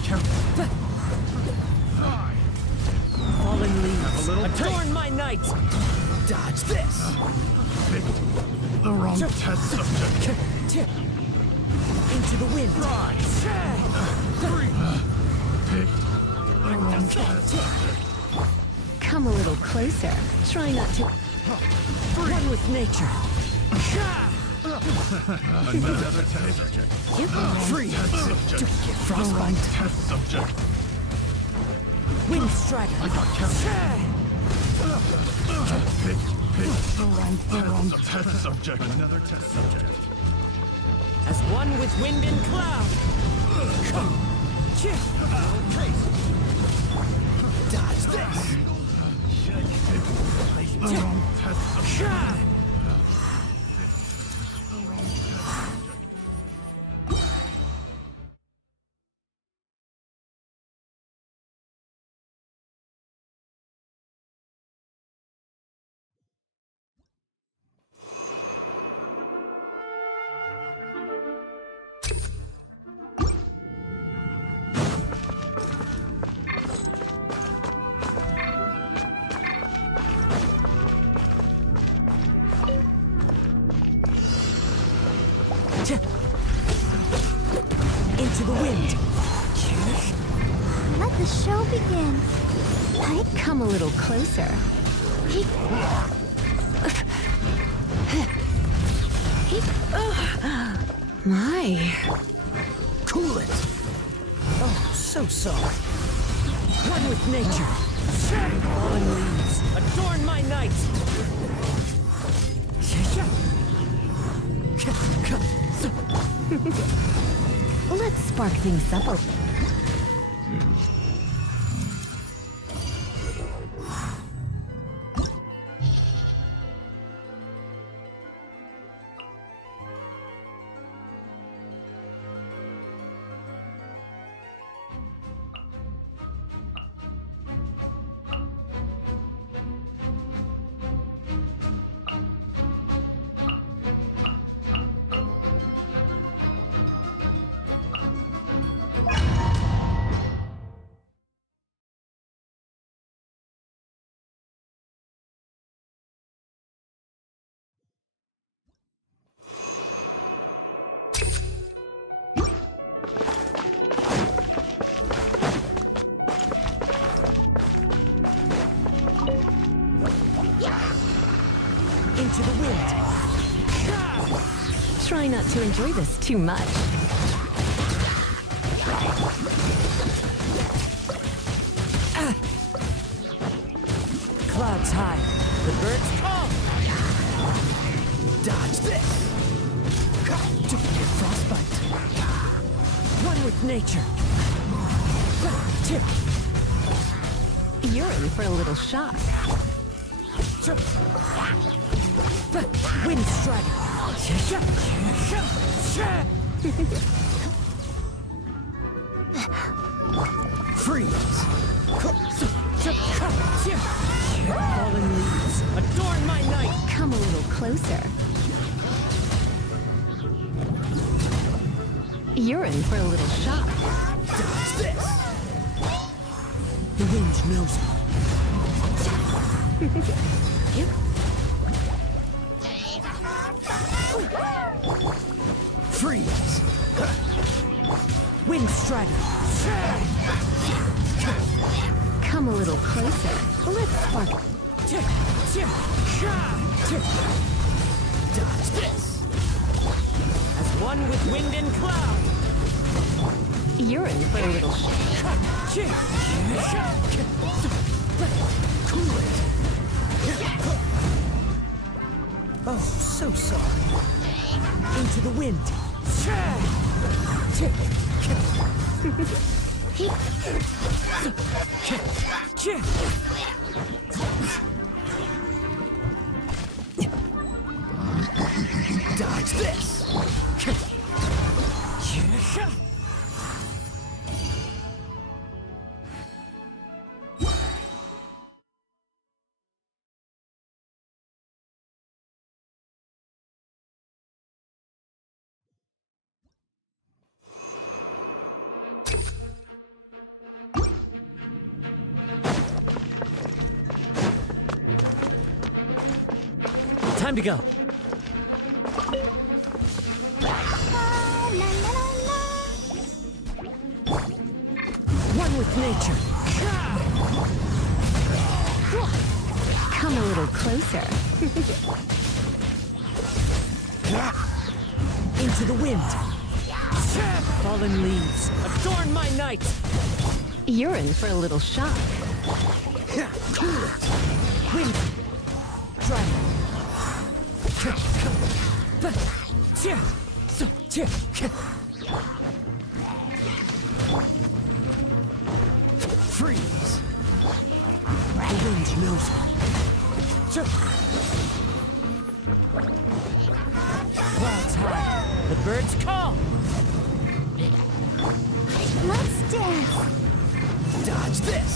Falling leaves. Adorn my night. Dodge this. The wrong test subject. Into the wind. The wrong test subject. Come a little closer. Try not to. One with nature. Another test subject. Free. Test subject. The wrong test subject. Wind strider. I got carried. Pick the wrong test subject. Another test subject. As one with wind and cloud. Dodge this. The wrong test subject. Into the wind. Let the show begin. Come a little closer. My. Cool it. Oh, so sorry. One with nature. Falling leaves. Adorn my night. Let's spark things up a Into the wind. Try not to enjoy this too much. Clouds high. The birds call. Dodge this! Frostbite. One with nature. You're in for a little shock. Wind Strider. Freeze. Fallen leaves, adorn my night. Come a little closer. You're in for a little shock. Dodge this. The wind knows me. Freeze. Wind Strider. Come a little closer. Let's spark. Dodge this. As one with wind and cloud. You're in for a little shock. Cool it. Oh, so sorry. Into the wind. Dodge this. Time to go. One with nature. Come a little closer. Into the wind. Fallen leaves, adorn my night. You're in for a little shock. Cool it. Wind. Dry. Freeze. The wind knows me. Clouds high. The birds call. Let's dance. Dodge this.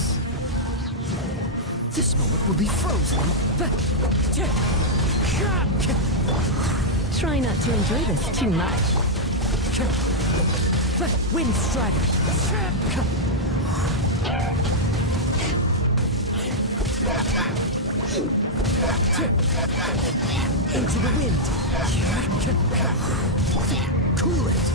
This moment will be frozen. Try not to enjoy this too much. Wind Strider. Into the wind. Cool it.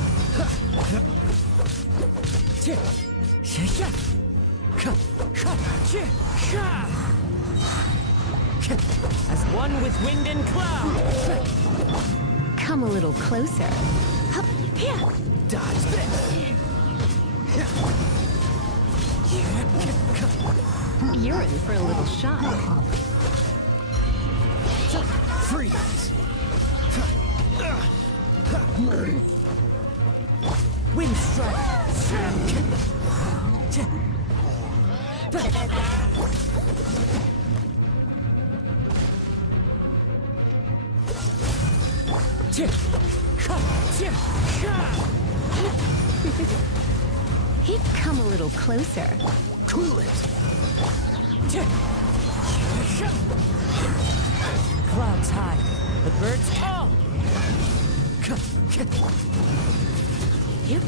As one with wind and cloud. Come a little closer. Dodge this. You're in for a little shock. Freeze. Wind Strike. He'd come a little closer. Cool it. Clouds high. The birds call. Yep.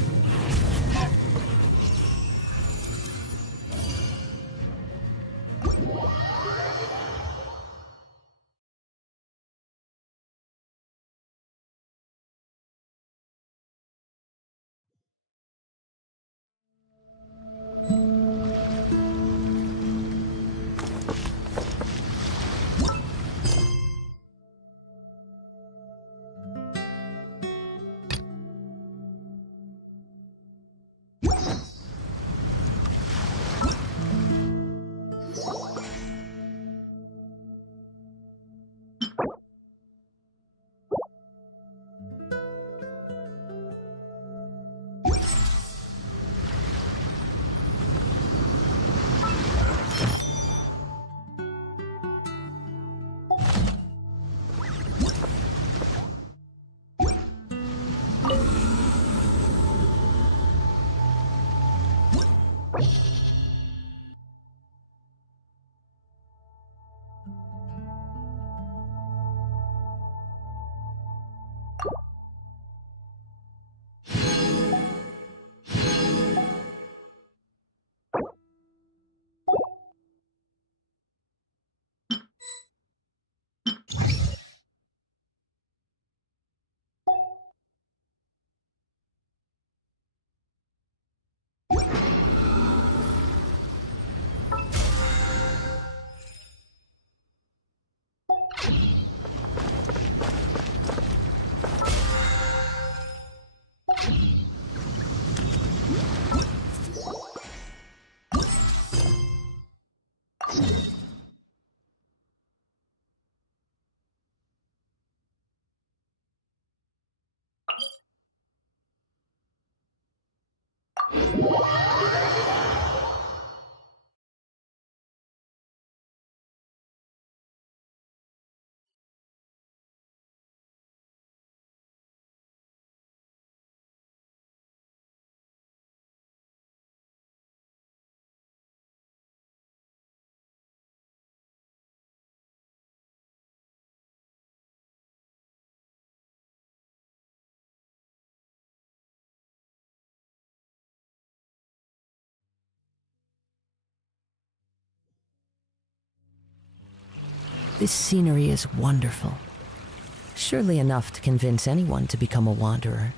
This scenery is wonderful. Surely enough to convince anyone to become a wanderer.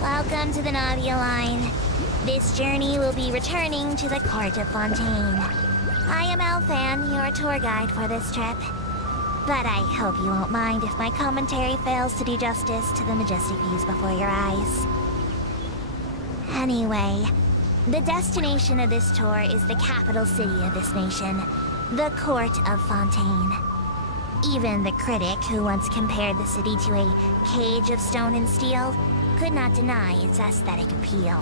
Welcome to the Navia line. This journey will be returning to the Court of Fontaine. I am Elfan, your tour guide for this trip. But I hope you won't mind if my commentary fails to do justice to the majestic views before your eyes. Anyway, the destination of this tour is the capital city of this nation, the Court of Fontaine. Even the critic who once compared the city to a cage of stone and steel could not deny its aesthetic appeal.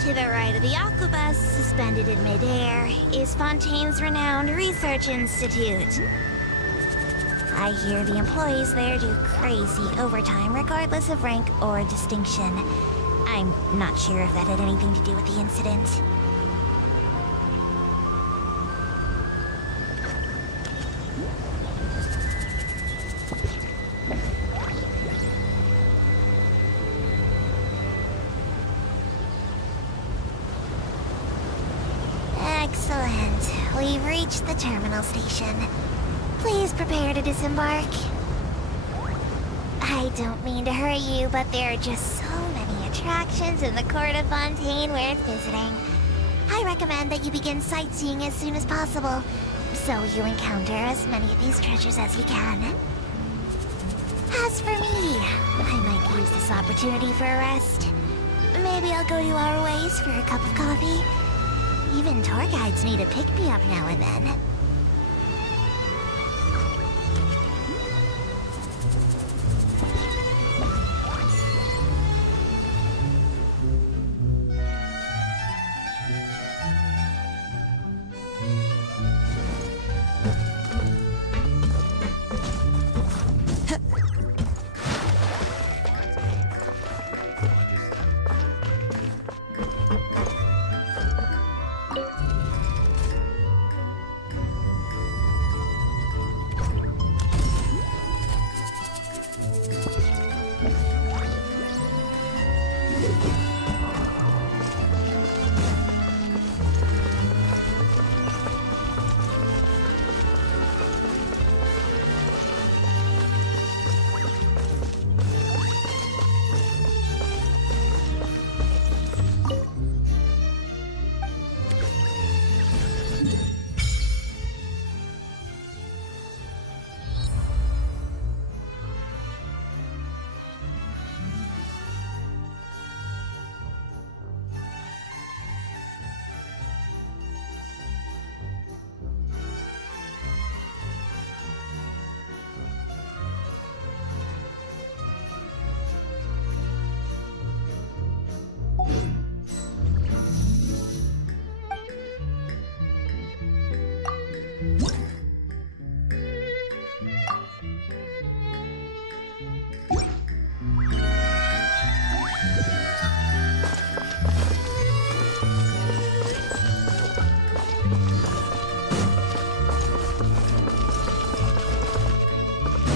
To the right of the aquabus, suspended in midair, is Fontaine's renowned research institute. I hear the employees there do crazy overtime regardless of rank or distinction. I'm not sure if that had anything to do with the incident. Excellent. We've reached the terminal station. Please prepare to disembark. I don't mean to hurry you, but there are just so many attractions in the Court of Fontaine worth visiting. I recommend that you begin sightseeing as soon as possible, so you encounter as many of these treasures as you can. As for me, I might use this opportunity for a rest. Maybe I'll go to our ways for a cup of coffee. Even tour guides need a pick-me-up now and then.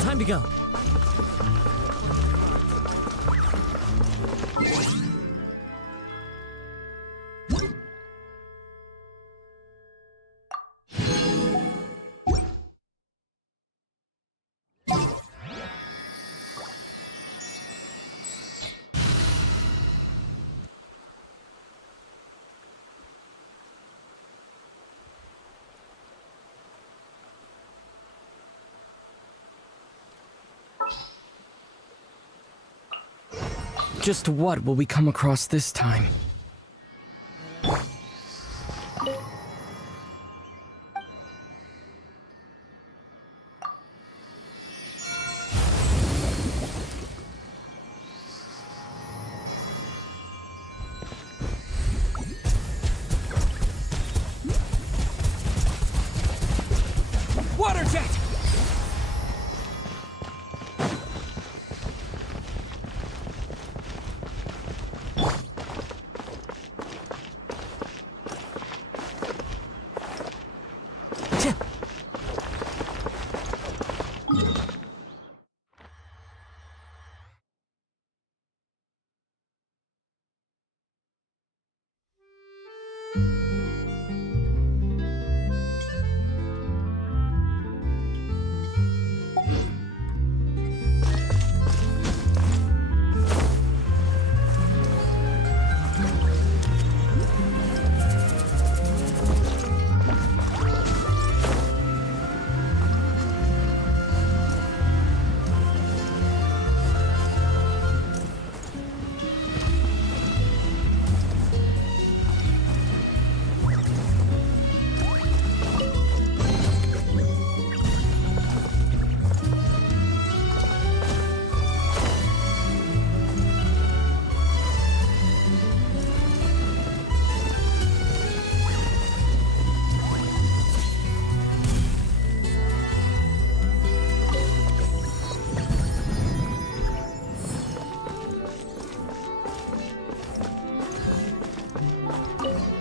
Time to go. Just what will we come across this time? Water jet!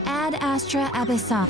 Ad Astra Abyssa.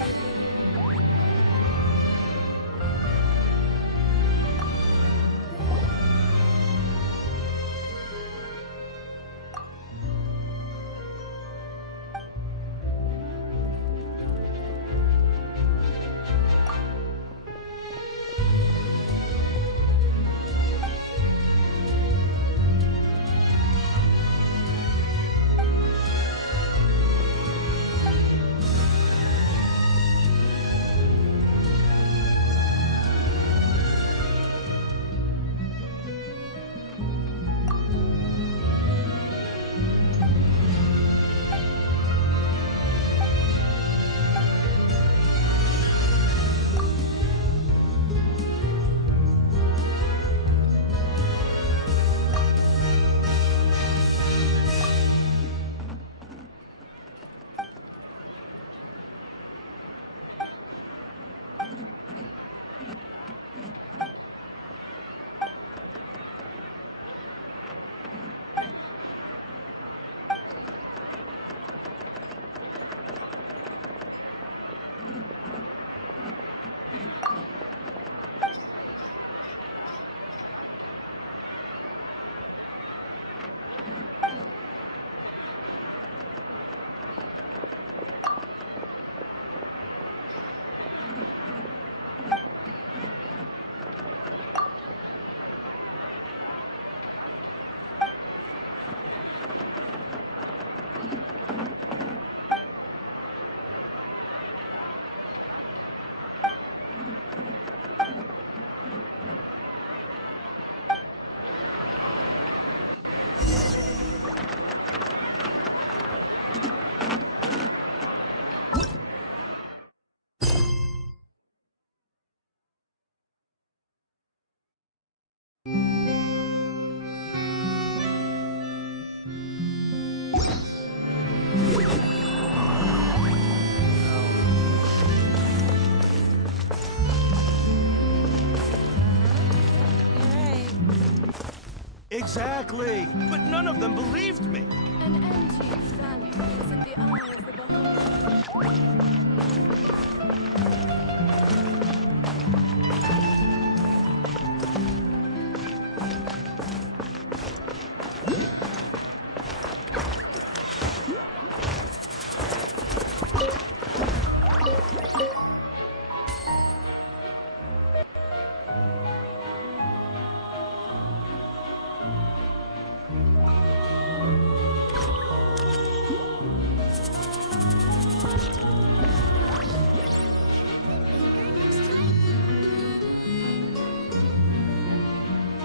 Exactly. But none of them believed me. An antique's value is in the eye of the beholder.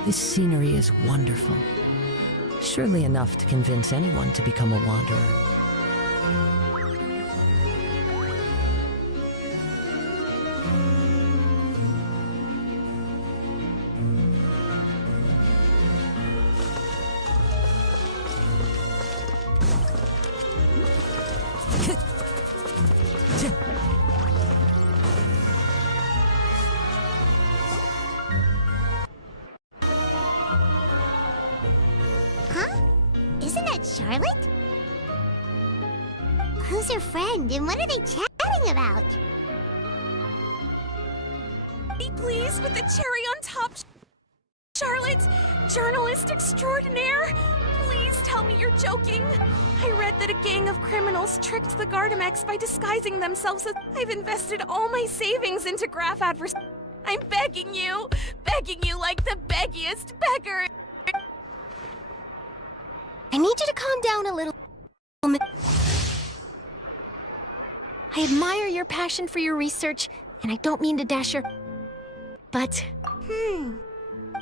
This scenery is wonderful. Surely enough to convince anyone to become a wanderer. Huh? Isn't that Charlotte? Who's her friend and what are they chatting about? Be pleased with the cherry on top, Charlotte, journalist extraordinaire. Please tell me you're joking. I read that a gang of criminals tricked the Gardamex by disguising themselves as... I've invested all my savings into graph advertising. I'm begging you like the beggiest beggar. I need you to calm down a little. I admire your passion for your research, and I don't mean to dash your... But,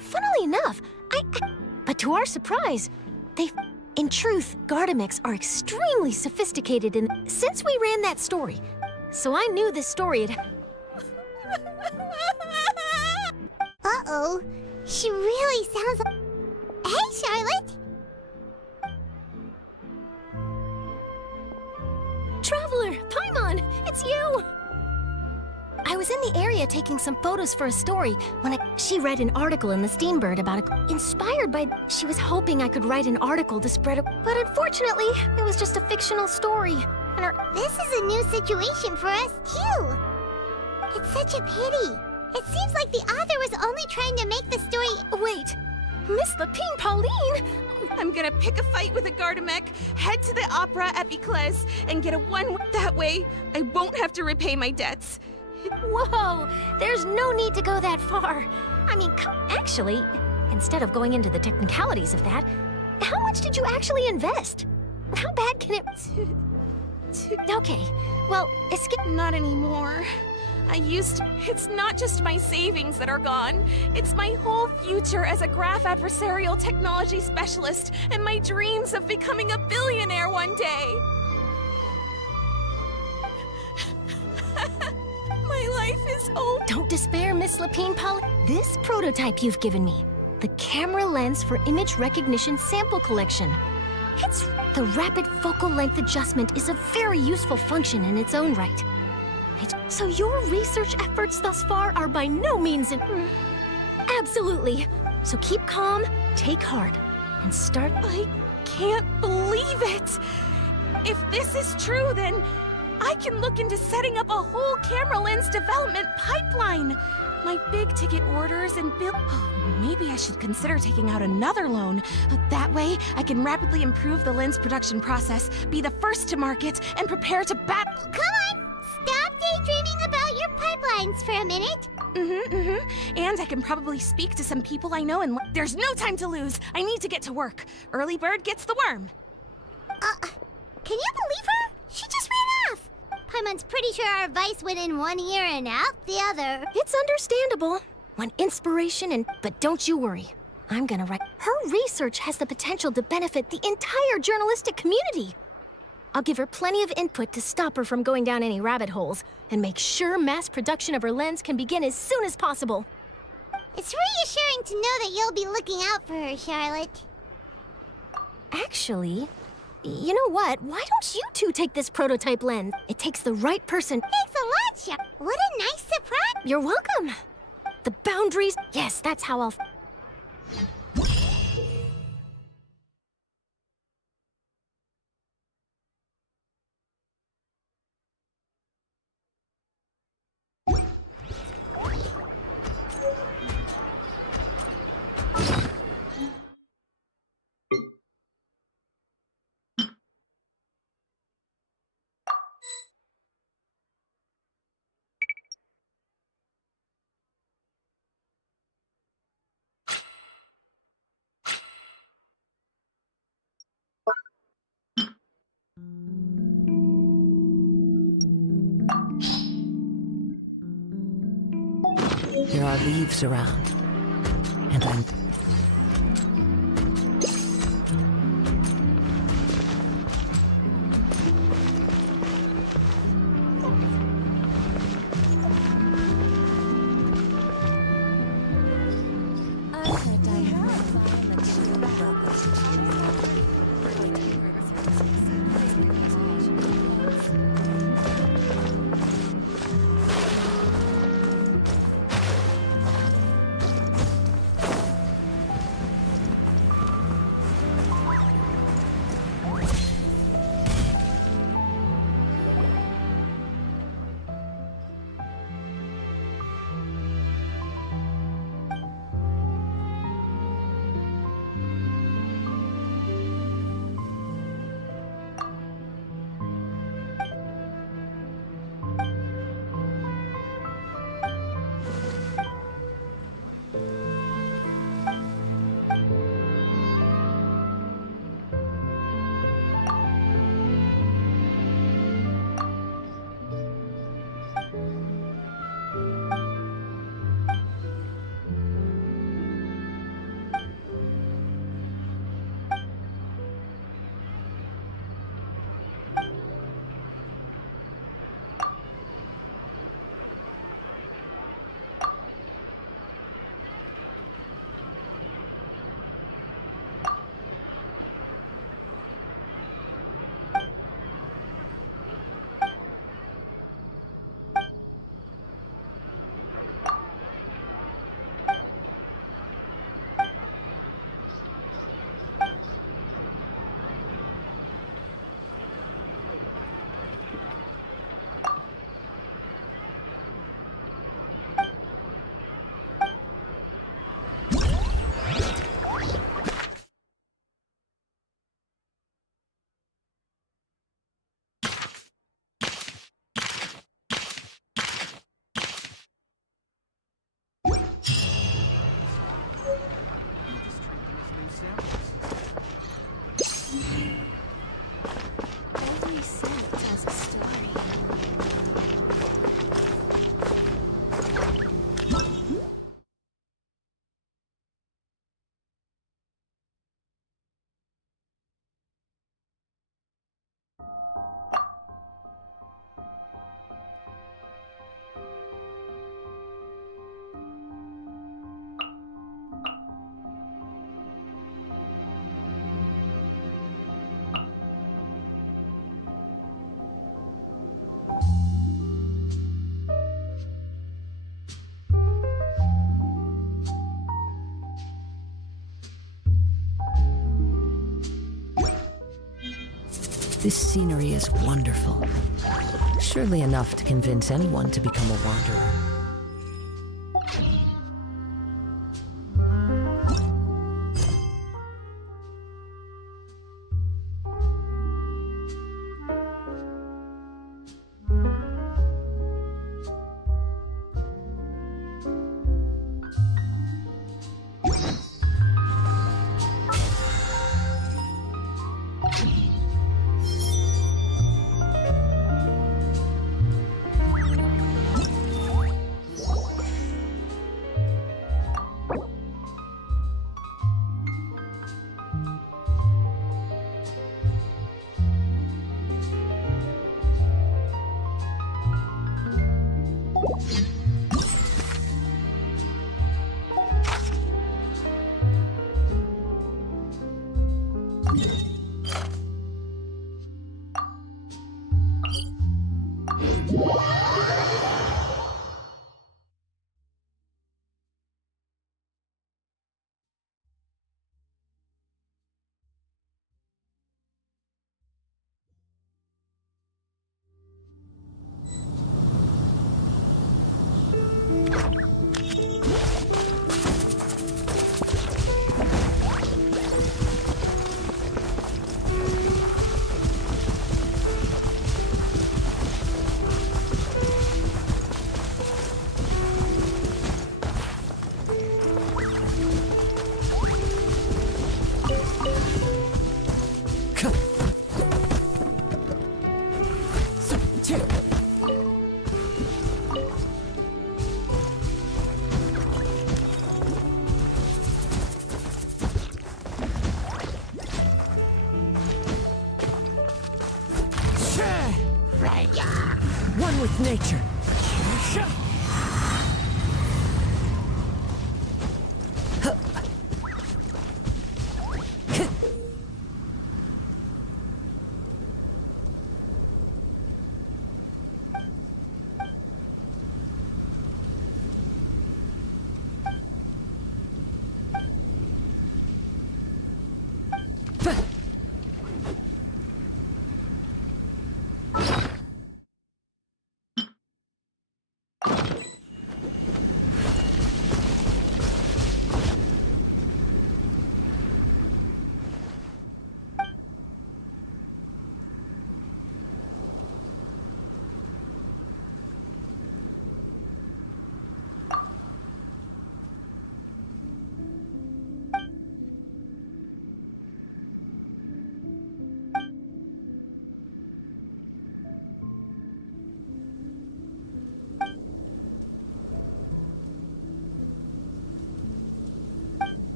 funnily enough, But to our surprise, in truth, Gardamex are extremely sophisticated since we ran that story. So I knew this story had... Uh-oh. She really sounds like... Hey, Charlotte! Traveler, Paimon, it's you! I was in the area taking some photos for a story when she read an article in the Steambird about inspired by... She was hoping I could write an article to spread it, but unfortunately, it was just a fictional story. And This is a new situation for us, too. It's such a pity. It seems like the author was only trying to make the story... Wait, Miss Lapine Pauline? I'm gonna pick a fight with a Gardamek, head to the opera at Biclez, and get a one... That way, I won't have to repay my debts. Whoa, there's no need to go that far. I mean, actually, instead of going into the technicalities of that, how much did you actually invest? How bad can it... Okay, well, Not anymore. I used to... It's not just my savings that are gone. It's my whole future as a graph adversarial technology specialist and my dreams of becoming a billionaire one day. My life is over. Don't despair, Miss Lapine Pauline. This prototype you've given me, the camera lens for image recognition sample collection. The rapid focal length adjustment is a very useful function in its own right. So your research efforts thus far are by no means Absolutely. So keep calm, take heart, and start... I can't believe it! If this is true, then I can look into setting up a whole camera lens development pipeline. My big-ticket orders and bill... Oh, maybe I should consider taking out another loan. That way, I can rapidly improve the lens production process, be the first to market, and prepare to battle... Come on! Stop daydreaming about your pipelines for a minute. And I can probably speak to some people I know and... There's no time to lose! I need to get to work. Early bird gets the worm. Can you believe her? She just ran off! Paimon's pretty sure our advice went in one ear and out the other. It's understandable. When inspiration and... But don't you worry. I'm gonna write... Her research has the potential to benefit the entire journalistic community. I'll give her plenty of input to stop her from going down any rabbit holes and make sure mass production of her lens can begin as soon as possible. It's reassuring to know that you'll be looking out for her, Charlotte. Actually, you know what? Why don't you two take this prototype lens? It takes the right person. Thanks a lot, Charlotte. What a nice surprise. You're welcome. The boundaries... Yes, that's how I'll... There are leaves around, and I'm... Every scent has a story. This scenery is wonderful. Surely enough to convince anyone to become a wanderer. One with nature.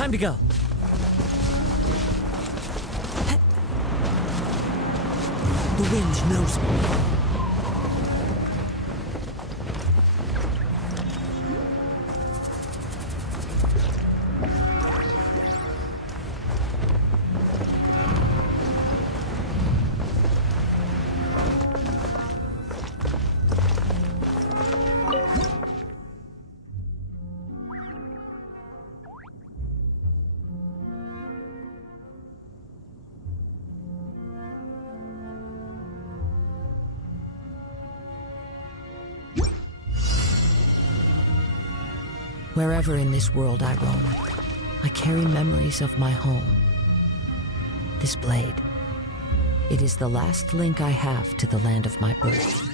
Time to go. The wind knows me. Wherever in this world I roam, I carry memories of my home. This blade, it is the last link I have to the land of my birth.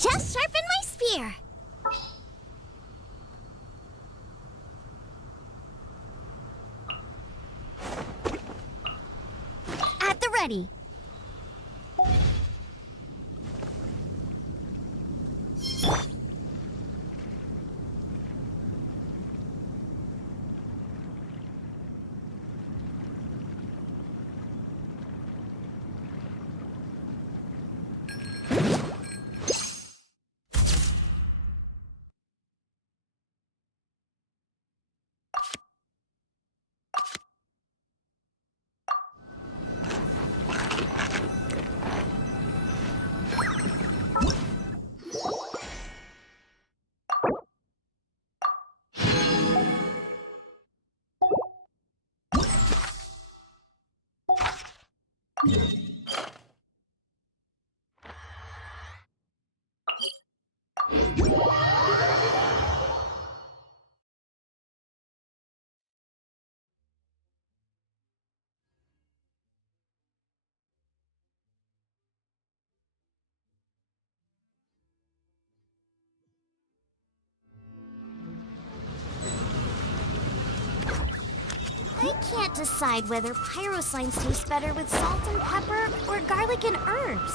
Just sharpen my spear. At the ready. can't decide whether pyro slimes taste better with salt and pepper or garlic and herbs.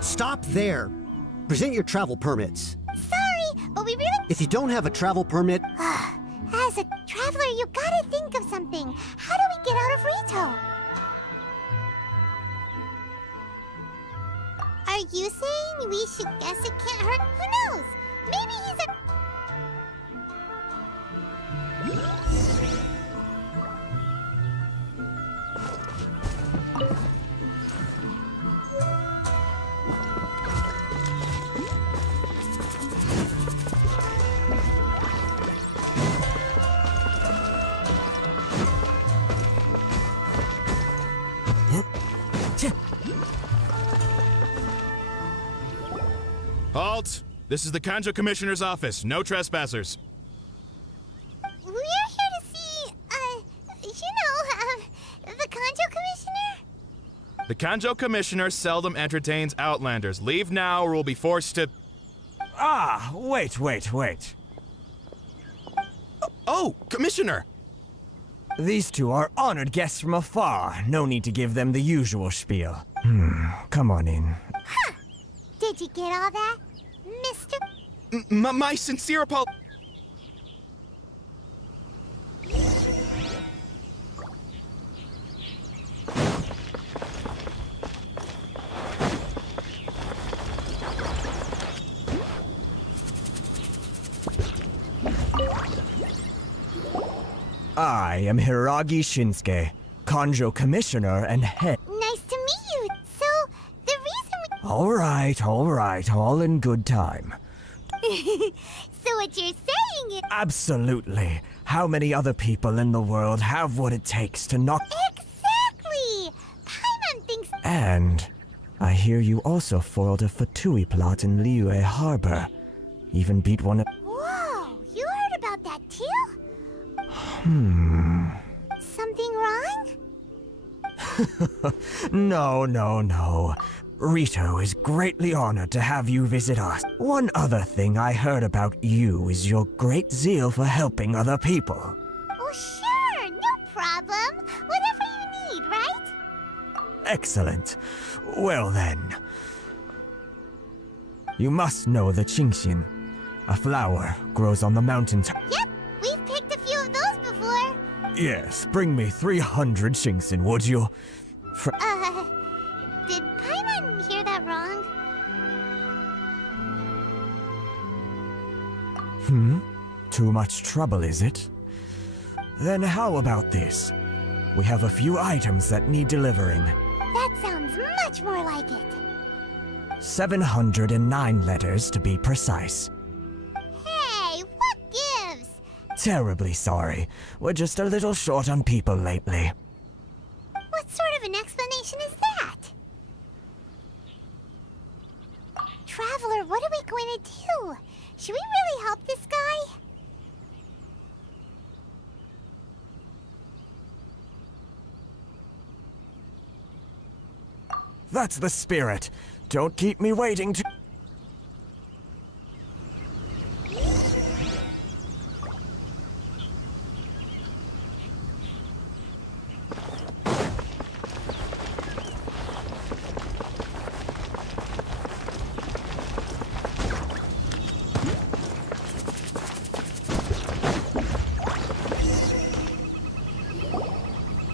Stop there! Present your travel permits. Sorry, but we really... If you don't have a travel permit... As a traveler, you gotta think of something. How do we get out of Rito? Are you saying we should guess it can't hurt? Who knows? Maybe he's a... Halt! This is the Kanjo Commissioner's office. No trespassers. We're here to see, the Kanjo Commissioner? The Kanjo Commissioner seldom entertains Outlanders. Leave now or we'll be forced to... Ah, wait. Oh, Commissioner! These two are honored guests from afar. No need to give them the usual spiel. Come on in. Huh. Did you get all that, Mr. My sincere apologies. I am Hiragi Shinsuke, Kanjo Commissioner and head. Nice to meet you. So, the reason All right, all in good time. So what you're saying is... Absolutely. How many other people in the world have what it takes to knock... Exactly! Paimon thinks... And I hear you also foiled a Fatui plot in Liyue Harbor. Even beat one of... Whoa! You heard about that too? Something wrong? No. Rito is greatly honored to have you visit us. One other thing I heard about you is your great zeal for helping other people. Oh, sure! No problem! Whatever you need, right? Excellent. Well then. You must know the Qingxin. A flower grows on the mountain top. Yep! We've picked a few of those before. Yes, bring me 300 Qingxin, would you? Did Paimon hear that wrong? Too much trouble, is it? Then how about this? We have a few items that need delivering. That sounds much more like it. 709 letters to be precise. Hey, what gives? Terribly sorry. We're just a little short on people lately. What sort of an explanation is that? Traveler, what are we going to do? Should we really help this guy? That's the spirit. Don't keep me waiting to...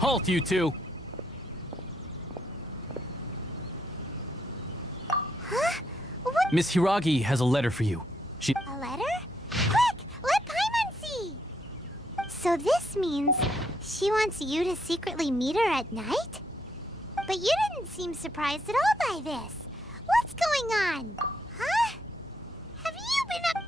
Halt, you two! Huh? What? Miss Hiragi has a letter for you. A letter? Quick! Let Paimon see! So this means she wants you to secretly meet her at night? But you didn't seem surprised at all by this. What's going on? Huh? Have you been up...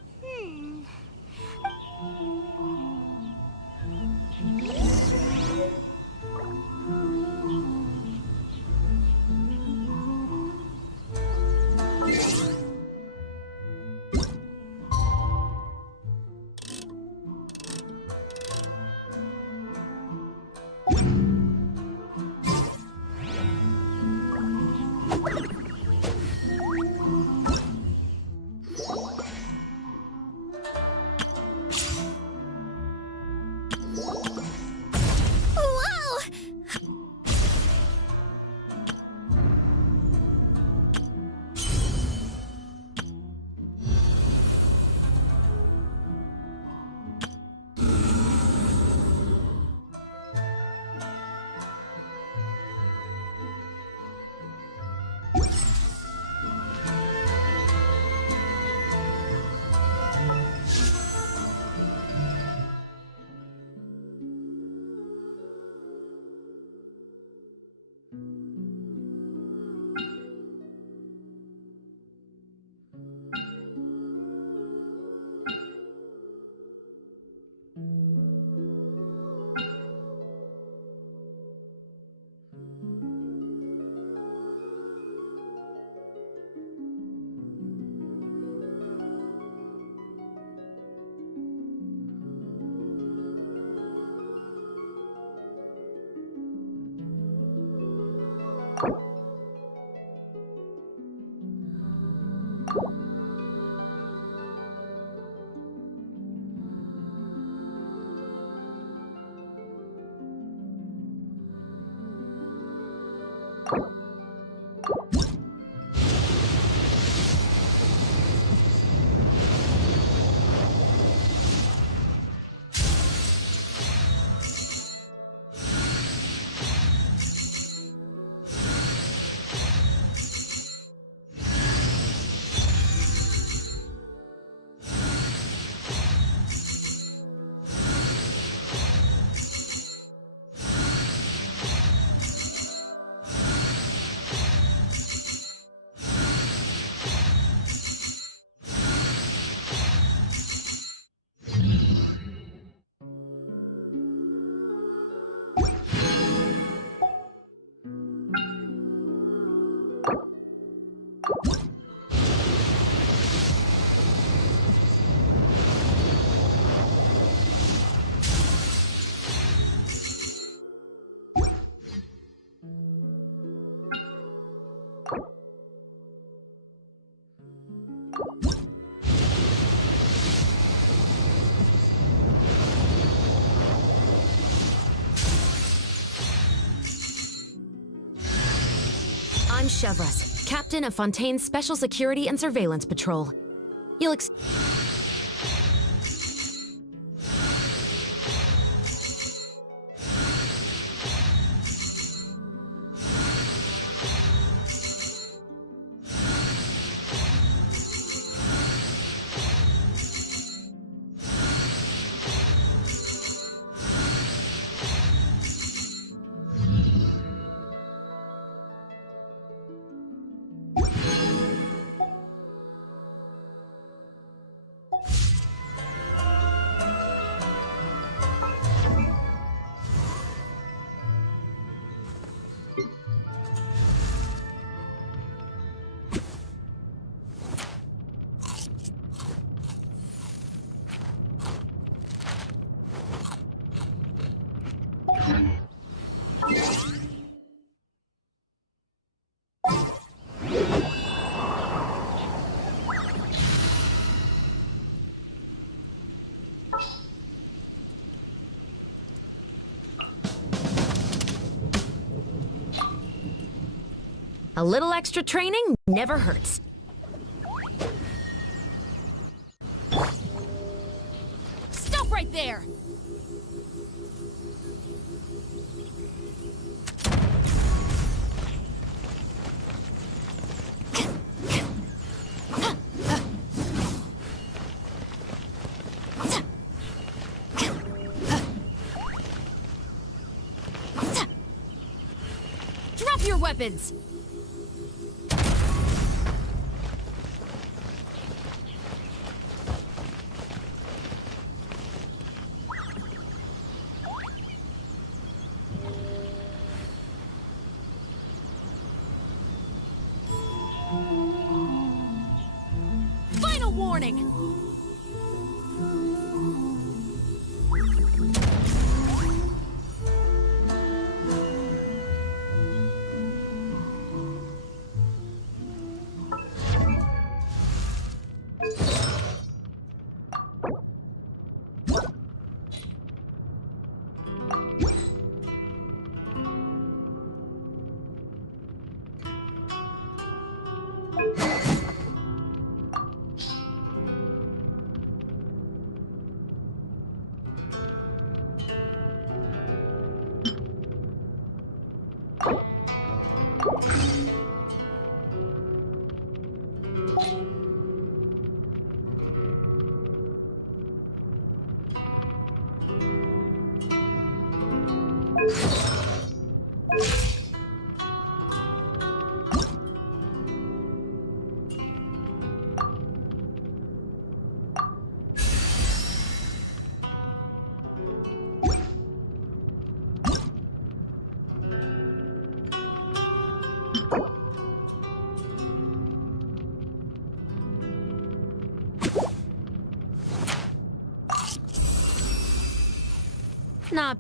Chevras, captain of Fontaine's Special Security and Surveillance Patrol. You'll A little extra training never hurts. Stop right there! Drop your weapons! Final warning! Not.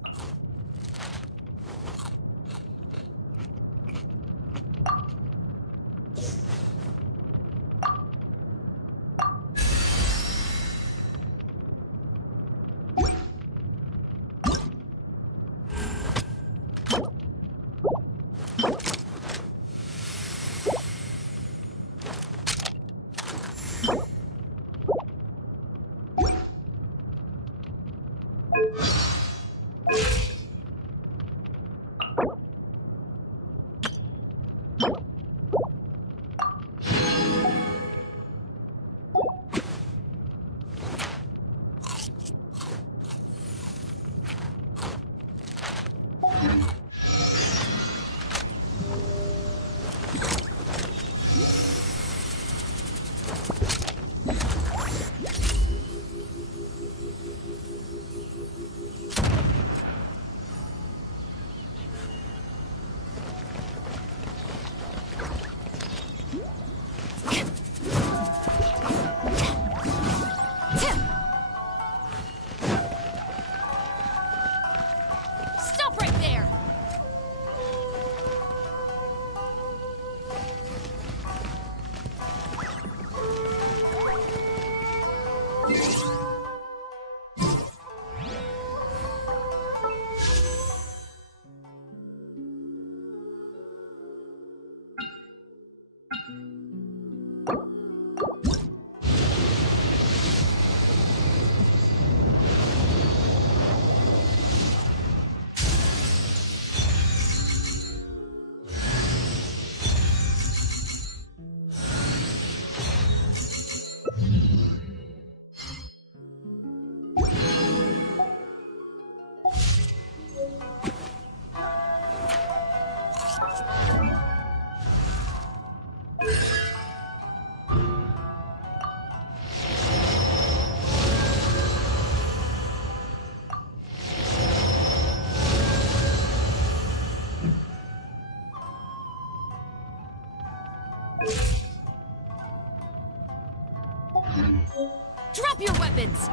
Drop your weapons!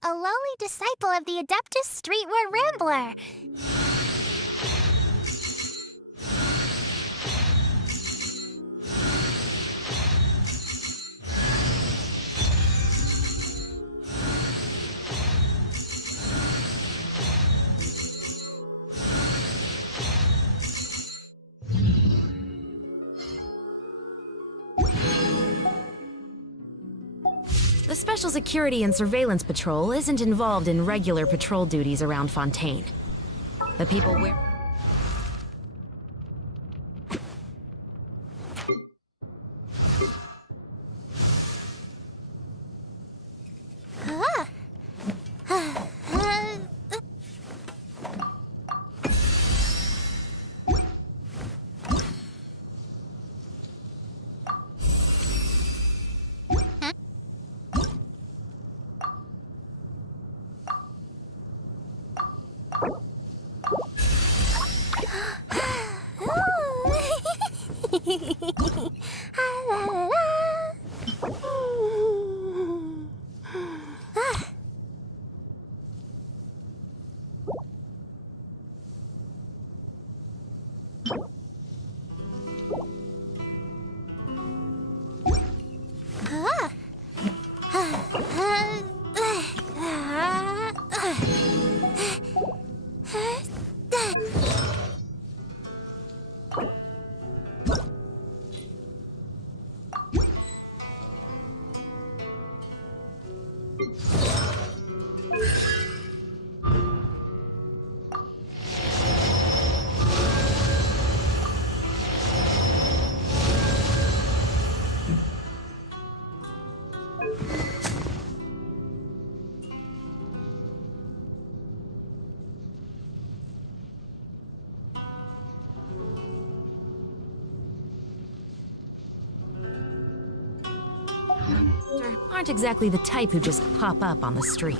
A lowly disciple of the Adeptus Streetwear Rambler. The Special Security and Surveillance Patrol isn't involved in regular patrol duties around Fontaine. The people wear... aren't exactly the type who just pop up on the street.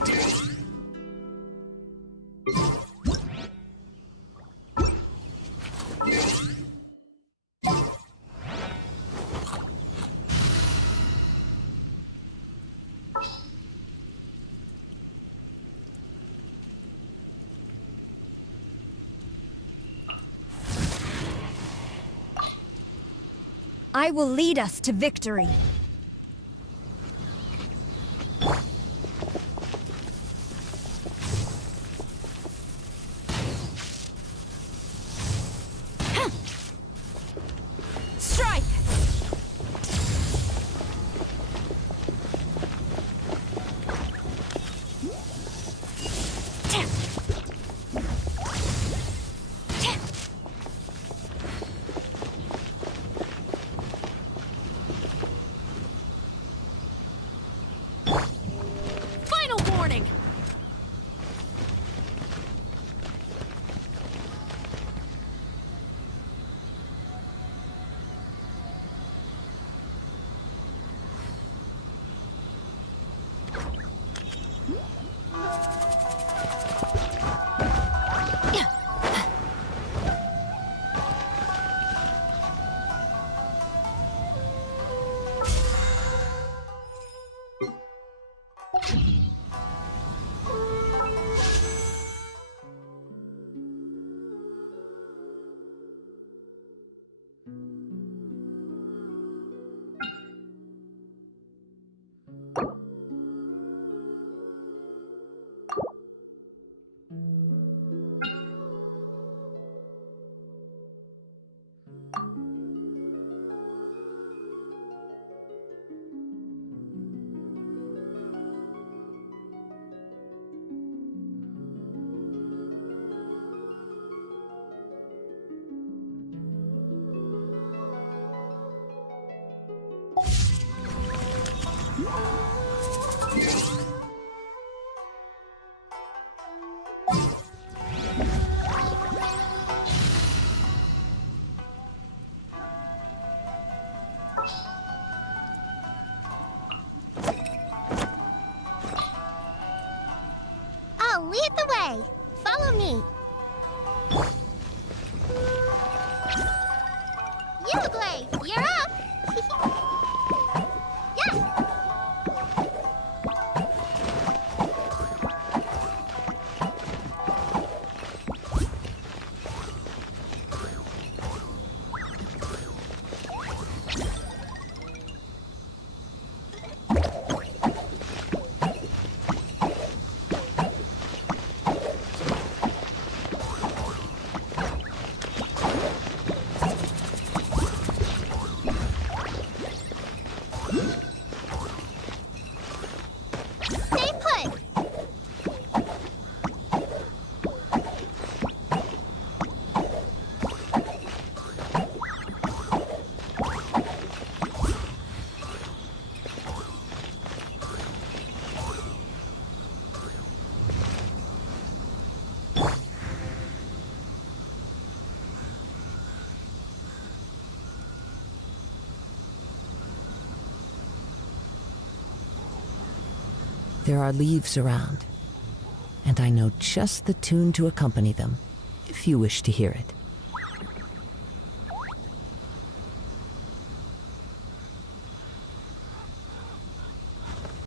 I will lead us to victory. Strike! Follow me. Yellow Glade, you're up. Yeah. Stay put. There are leaves around, and I know just the tune to accompany them, if you wish to hear it.